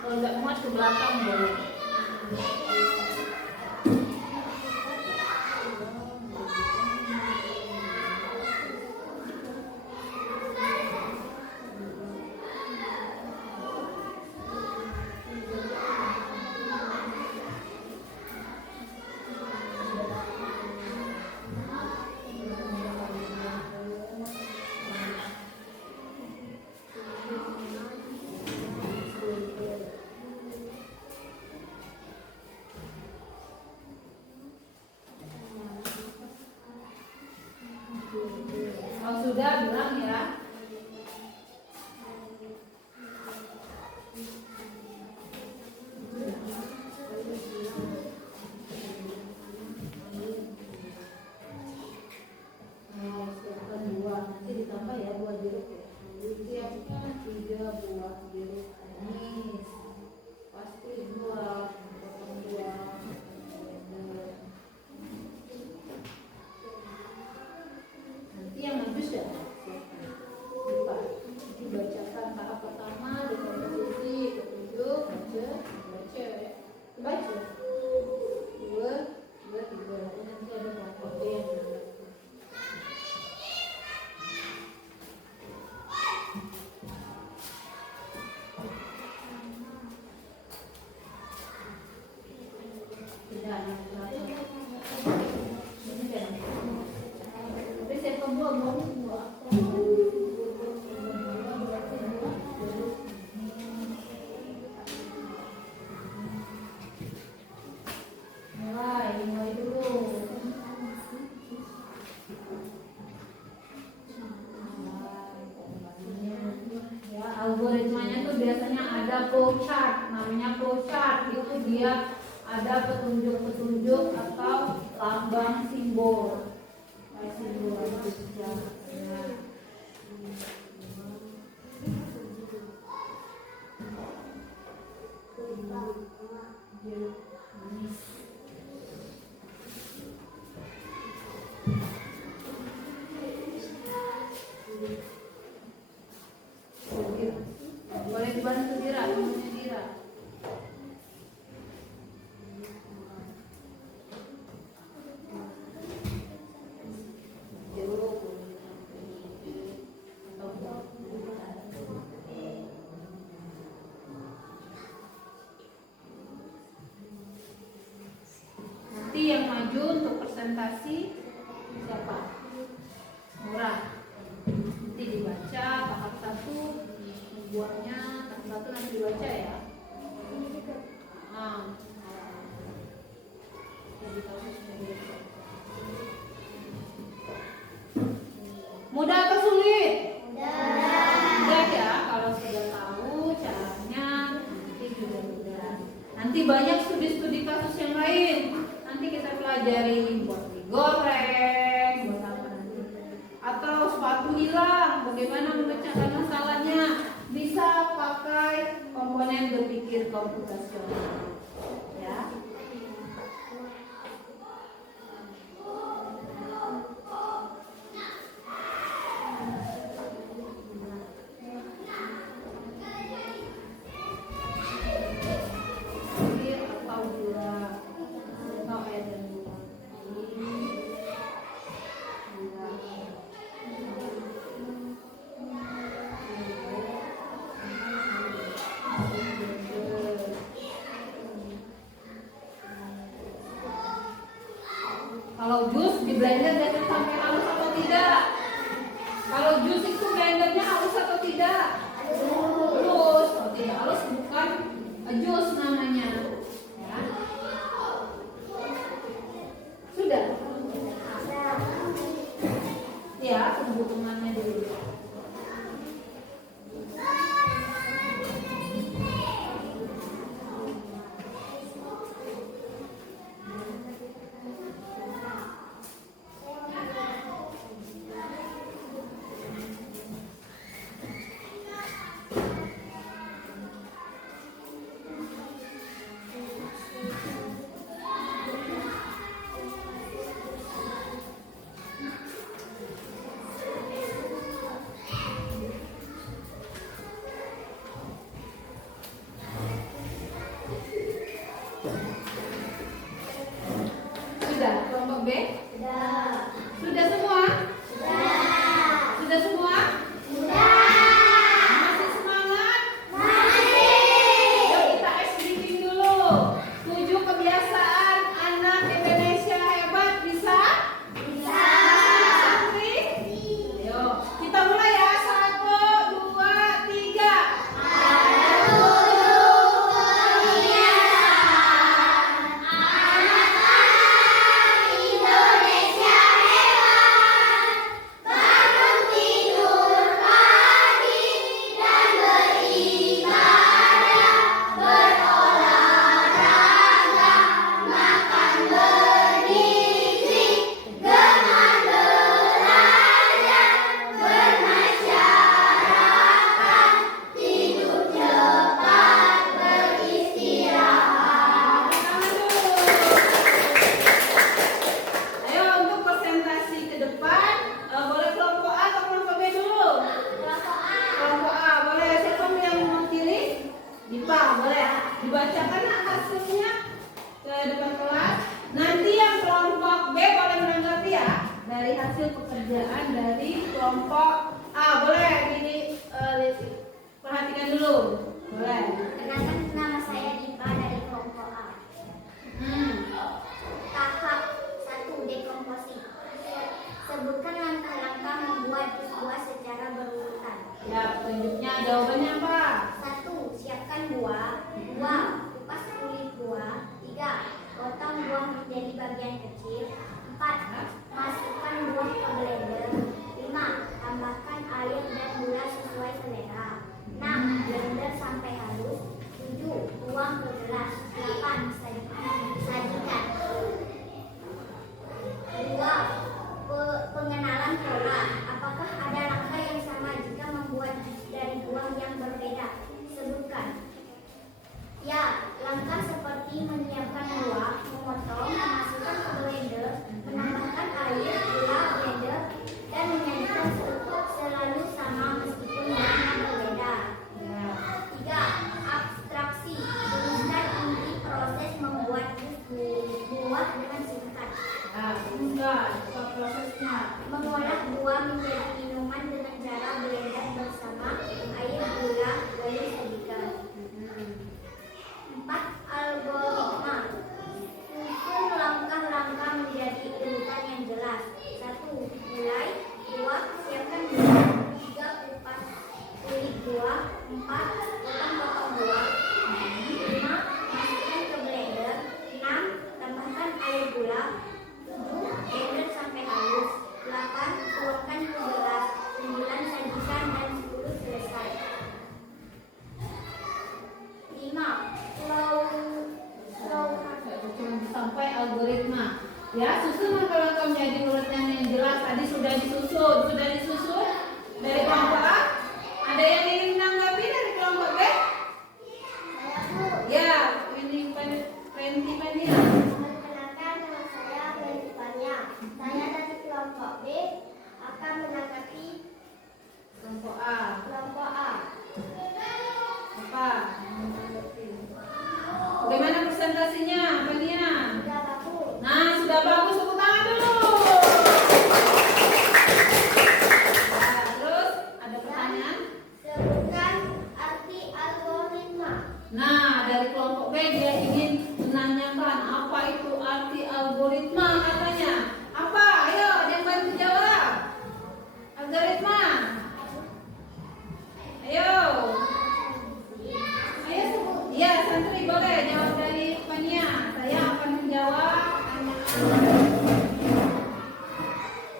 Kalau nggak muat ke belakang boleh. Kalau sudah bilang ya. Siapkan 2, nanti ditambah ya 2 jeruk ya. Siapkan 3 buah jeruk manis. Pasti 2, potong 2. Nanti yang habis ya lupa dibacakan tahap pertama di komposisi petunjuk baca baca 2 3 nanti ada kelompok B yang menanggapi. Tidak ada ini kan tapi saya kebuang mau mulai dulu. Ya, algoritmanya tuh biasanya ada flowchart, namanya flowchart. Itu dia ada petunjuk-petunjuk atau lambang simbol. Simbol dibantu Dira, temennya Dira. Nanti yang maju untuk presentasi siapa? Murah. Nanti dibaca tahap 1, membuatnya tahap 1 nanti dibaca ya. Jadi kasusnya gitu. Mudah atau sulit? Mudah ya, kalau sudah tahu caranya nanti juga mudah. Nanti banyak studi-studi kasus yang lain. Nanti kita pelajari buat digoreng, buat apa nanti. Atau sepatu hilang, bagaimana memecahkan masalahnya. Bisa pakai komponen berpikir komputasional. Ya. Kalau jus di blender dan sampai halus atau tidak? Kalau jus itu blendernya halus atau tidak? Halus. Kalau tidak halus bukan jus namanya. Ya. Sudah? Ya, tunggu temannya dulu. Sudah, kelompok B? Sudah semua? Sudah semua? Masih semangat? Yuk kita ice breaking dulu. 7 kebiasaan anak Indonesia hebat bisa? Bisa. Yuk, kita mulai ya. 1, 2, 3. Ayo untuk presentasi ke depan, boleh kelompok A atau kelompok B dulu? Kelompok A, boleh. Siapa yang mewakili? Dipa, boleh. Dibacakan hasilnya ke depan kelas. Nanti yang kelompok B boleh menanggapi ya dari hasil pekerjaan dari kelompok A. Boleh gini, perhatikan dulu. Boleh. Kenalkan, nama saya Dipa dari kelompok A. Tahap 1, dekomposisi. Sebutkan langkah-langkah membuat jus buah secara berurutan. Ya, petunjuknya jawabannya apa? 1. Siapkan buah. 2. Kupas kulit buah. 3. Potong buah menjadi bagian kecil. 4. Masukkan buah ke blender. 5. Tambahkan air dan gula sesuai selera. 6. Blender sampai halus. 7. 4. Potong-potong buah. 5. Masukkan ke blender. 6. Tambahkan air gula. 7. Blender sampai halus. 8. Tuangkan ke gelas. 9. Sajikan dan 10 selesai. 5. Slow Sampai algoritma. Ya, susun langkah-langkah menjadi urutnya yang jelas. Tadi sudah disusun. Dari kelompok A. Ada yang ingin menanggapi dari kelompok B? Saya Bu. Ya, ini Prentimania. Perkenalkan, nama saya Benifania. Saya dari kelompok B akan menanggapi Kelompok A. kelompok A. Apa? Bagaimana presentasinya, Pania? Sudah bagus. Nah, sudah bagus, tepuk tangan dulu. Nah, terus ada pertanyaan? Sebutkan arti algoritma. Nah, dari kelompok B dia ingin menanyakan apa itu arti algoritma katanya. Apa? Ayo, ada yang bantu jawab. Algoritma. Ayo. Ayo sebut. Iya, santri boleh jawab dari Pania. Saya akan menjawab.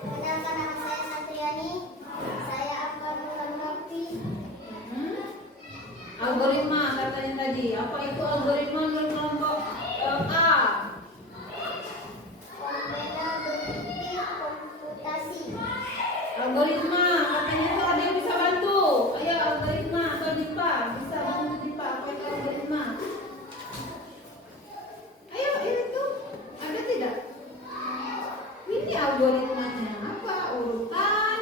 Perkenalkan, nama saya Satriani. Saya akan menanggapi Algoritma katanya tadi. Apa itu algoritma menurut kelompok A? fenomena berpikir komputasi. Algoritma katanya itu ada yang bisa bantu. Ayo algoritma atau Dipa bisa bantu Dipa. Apa itu algoritma? Ayo itu ada tidak? Ini algoritmanya apa? Urutan.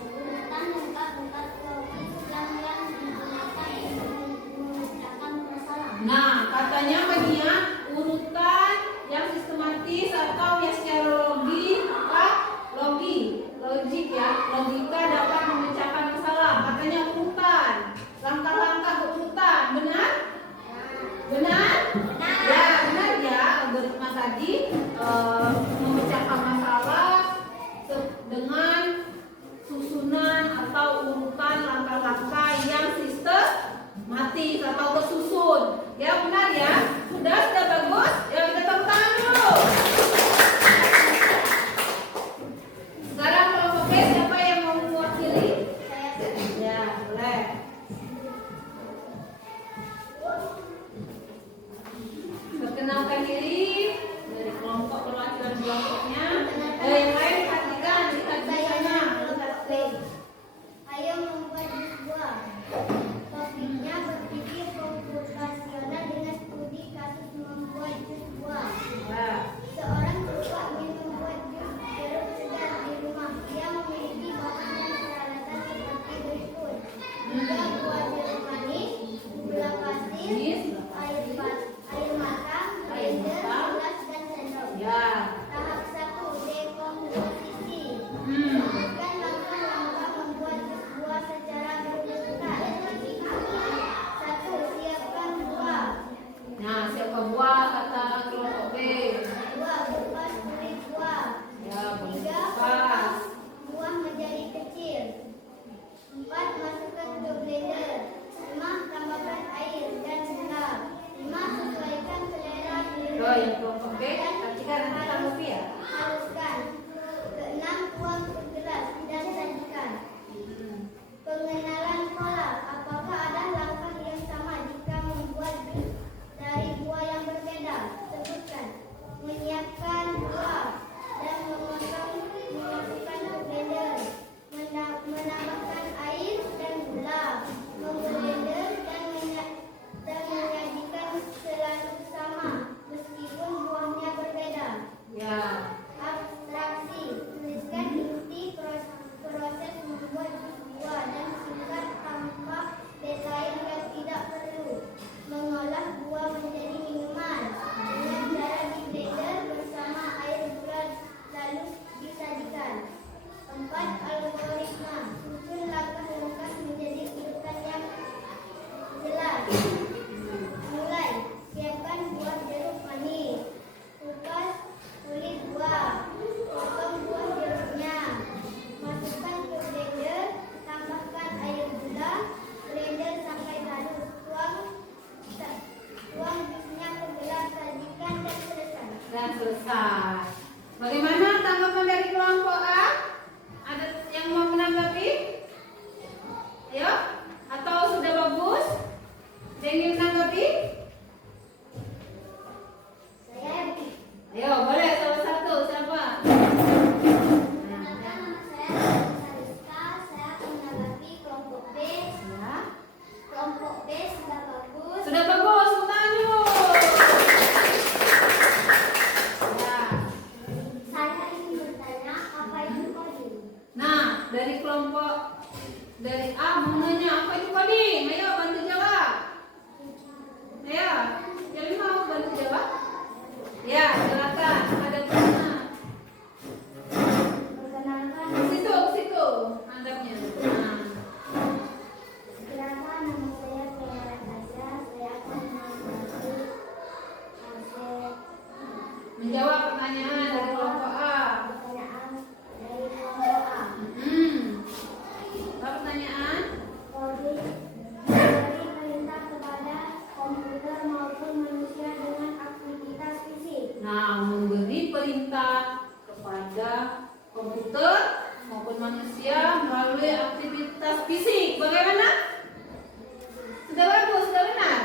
Urutan tempat-tempat logis yang digunakan untuk memecahkan masalah. Nah katanya apa dia? Urutan yang sistematis atau yang secara logik ya, logika dapat memecahkan masalah. Katanya urutan, langkah-langkah urutan, benar? Benar? Ya, benar ya. Algoritma tadi memecahkan masalah dengan susunan atau urutan langkah-langkah yang sistematis atau tersusun. Ya, benar ya. Sudah bagus. Ya, kita tepuk tangan dulu. Sekarang kelompok B siapa yang mau mewakili? Ya, boleh. Perkenalkan diri dari kelompok perwakilan kelompoknya. Yang lain perhatikan, lihat di sana. Lihat B. Ayo membuat jus buah. Topiknya berpikir komputasional dengan studi kasus membuat jus buah. Ya. Seorang siswa ingin membuat jus jeruk segar di rumah. Dia memiliki bahan dan peralatan seperti berikut: 3 buah jeruk manis, gula pasir, air matang, blender, gelas dan sendok. Ya. Tahap 1, dekomposisi. Hmm. Sebutkan langkah-langkah membuat jus buah secara berurutan. 1. Siapkan buah. Nah, siapa buah kata kelompok B? 2. Kupas kulit buah. Ya, boleh 3. kupas. Potong buah menjadi kecil. 4. Masukkan ke blender. 5. Tambahkan air dan gula. 5. Sesuaikan selera Oh, yang kelompok B, perhatikan nanti tanggapi ya. haluskan. 6. Tuang ke gelas dan sajikan. Pengenalan pola. Apakah ada langkah yang sama jika membuat jus dari buah yang berbeda? Sebutkan. Menyiapkan buah dan memasukkan ke blender. Menambahkan air dan gula. Memblender dan menyajikan selalu sama meskipun pertanyaan dari kelompok A? Pertanyaan dari kelompok A. Apa pertanyaan? Memberi perintah kepada komputer maupun manusia dengan aktivitas fisik. Nah, memberi perintah kepada komputer maupun manusia melalui aktivitas fisik. Bagaimana? Sudah bagus, sudah benar?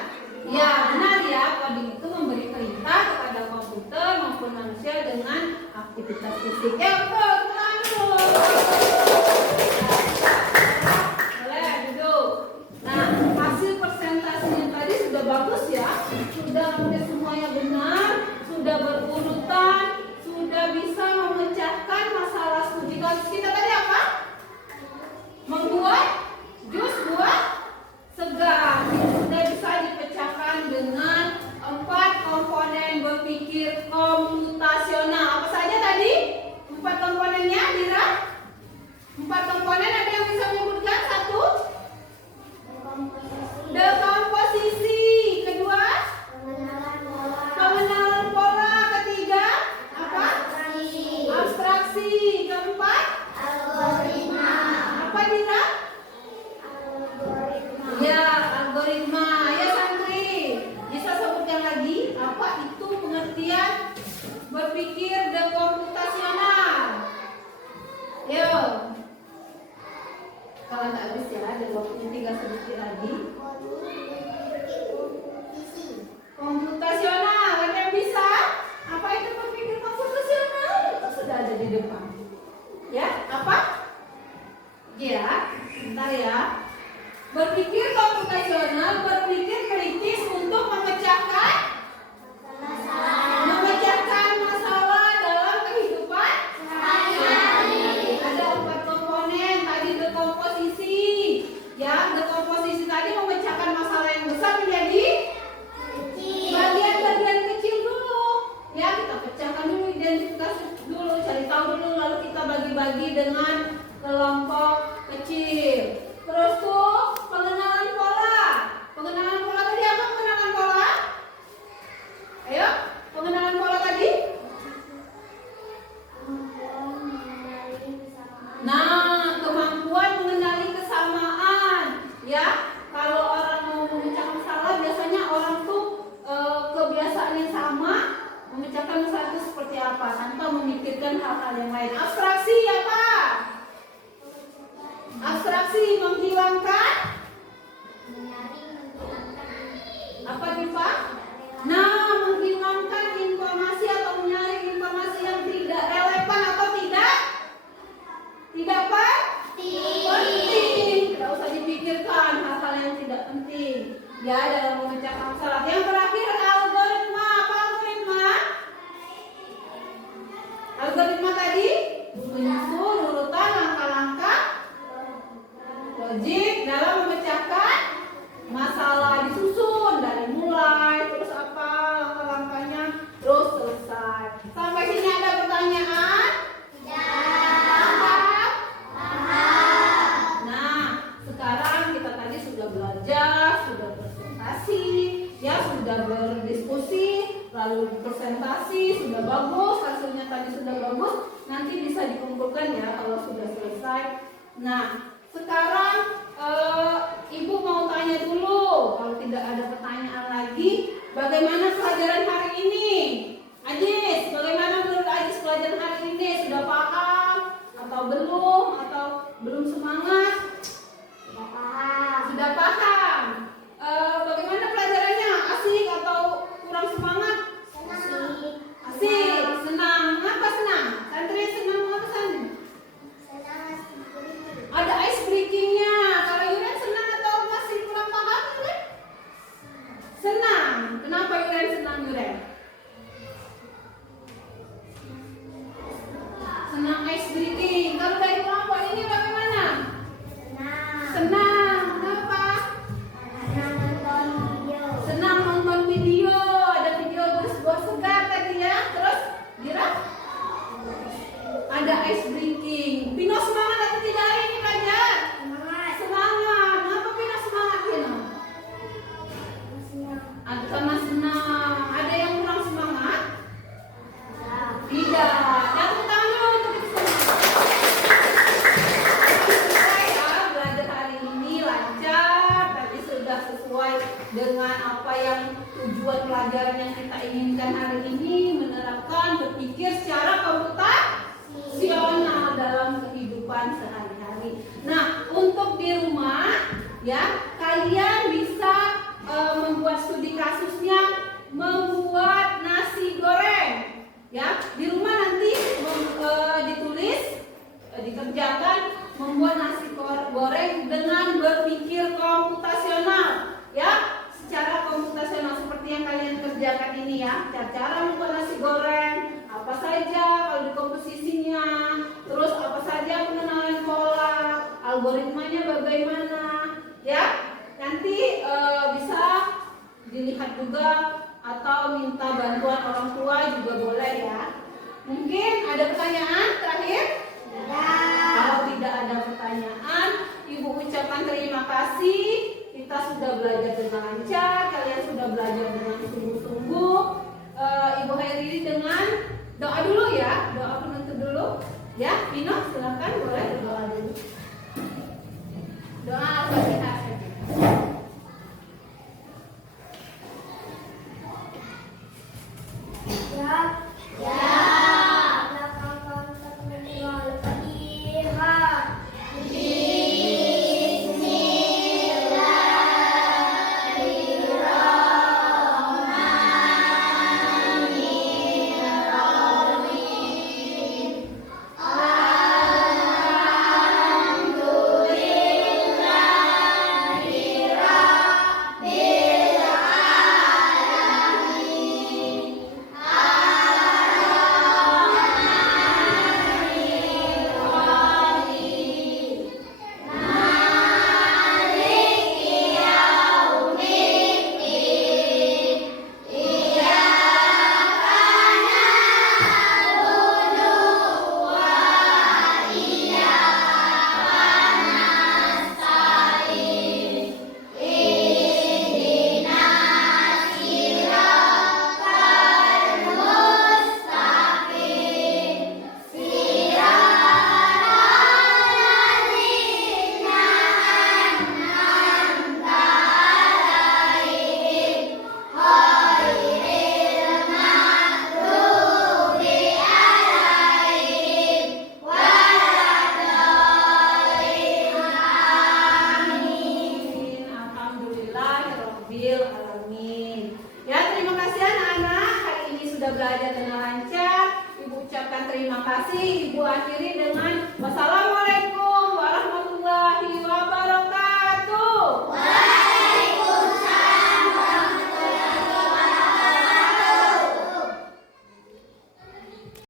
Ya, benar ya. Coding itu memberi perintah kepada komputer maupun manusia dengan aktivitas fisik. Ya, betul. Tangan dulu. Boleh duduk. Nah, hasil presentasinya tadi sudah bagus ya. Sudah hampir semuanya benar, sudah berurutan, sudah bisa memecahkan masalah studi kasus kita tadi apa? Membuat jus buah segar. Sudah bisa dipecahkan dengan 4 komponen berpikir komputasional. Apa saja tadi? 4 komponennya, Dira? 4 komponen, ada yang bisa menyebutkan? 1. Dekomposisi. Kedua, pengenalan pola. Ketiga, apa? Abstraksi. Keempat, apa Dira? Ya, algoritma. Ya santri, bisa sebutkan lagi apa itu pengertian berpikir dekomputasional? Yuk. Kalau tak habis ya, ada waktunya tinggal sedikit lagi. Komputasional, ada yang bisa? Apa itu berpikir komputasional? Itu sudah ada di depan. Ya, apa? Ya, bentar ya. Berpikir komputasional, berpikir kritis untuk memecahkan masalah dalam kehidupan sehari-hari. Ada 4 komponen tadi dekomposisi. Ya, dekomposisi tadi memecahkan masalah yang besar menjadi bagian-bagian kecil dulu. Ya, kita pecahkan dulu, identifikasi dulu, cari tahu dulu, lalu kita bagi-bagi dengan kelompok kecil. Terus tuh pengenalan pola. Pengenalan pola tadi apa pengenalan pola? Ayo, pengenalan pola tadi. Nah, kemampuan mengenali kesamaan. Ya, kalau orang mau memecahkan masalah, biasanya orang tuh kebiasaan yang sama, memecahkan masalah itu seperti apa tanpa memikirkan hal-hal yang lain. Abstraksi apa? Abstraksi menghilangkan apa Diva? Nah, menghilangkan informasi atau menyaring informasi yang tidak relevan atau tidak penting. Tidak usah dipikirkan hal-hal yang tidak penting. Ya, dalam memecahkan masalah. Yang terakhir algoritma. Apa algoritma? Algoritma tadi menyusun urutan langkah-langkah logik dalam memecahkan masalah, disusun dari mulai terus apa langkah-langkahnya terus selesai. Sampai sini ada pertanyaan? Paham? Nah, sekarang kita tadi sudah belajar, sudah presentasi, ya sudah berdiskusi, lalu presentasi sudah bagus, hasilnya tadi sudah bagus. Nanti bisa dikumpulkan ya kalau sudah selesai. Nah, sekarang Ibu mau tanya dulu, kalau tidak ada pertanyaan lagi, bagaimana pelajaran hari ini? Ajis, bagaimana menurut Ajis pelajaran hari ini? Sudah paham atau belum semangat? Sudah paham. Bagaimana pelajarannya? Asik atau kurang semangat? Asik, senang. Apa senang? Santri senang apa senang? Ada ice breakingnya. Kalau Yuren senang atau masih kurang paham? Yuren? Senang. Kenapa Yuren senang Yuren? Senang ice breaking. Kalau dari kelompok ini bagaimana? Senang. Kenapa? Senang nonton video. Ada video buah segar tadi ya. Terus Dira? Ada ice breaking. Pino semangat atau tidak hari ini belajar? Semangat. Kenapa Pino semangat Pino? Karena senang. Ada yang kurang sesuai dengan apa yang tujuan pelajaran yang kita inginkan hari ini, menerapkan berpikir secara komputasional dalam kehidupan sehari-hari. Nah, untuk di rumah ya, kalian bisa membuat studi kasusnya, membuat nasi goreng. Ya, di rumah nanti ditulis, dikerjakan membuat nasi goreng dengan berpikir komputasional. Ya, secara komputasional seperti yang kalian kerjakan ini ya. Cara membuat nasi goreng, apa saja kalau di komposisinya, terus apa saja pengenalan pola, algoritmanya bagaimana, ya. Nanti bisa dilihat juga atau minta bantuan orang tua juga boleh ya. Mungkin ada pertanyaan terakhir? Kalau tidak ada pertanyaan, Ibu ucapkan terima kasih. Kita sudah belajar dengan lancar, kalian sudah belajar dengan sungguh-sungguh. Ibu akhiri dengan doa dulu ya, doa penutup dulu. Ya, Vino silakan boleh berdoa dulu. Doa Al-Fatihah saja. Belajar dengan lancar. Ibu ucapkan terima kasih. Ibu akhiri dengan wassalamualaikum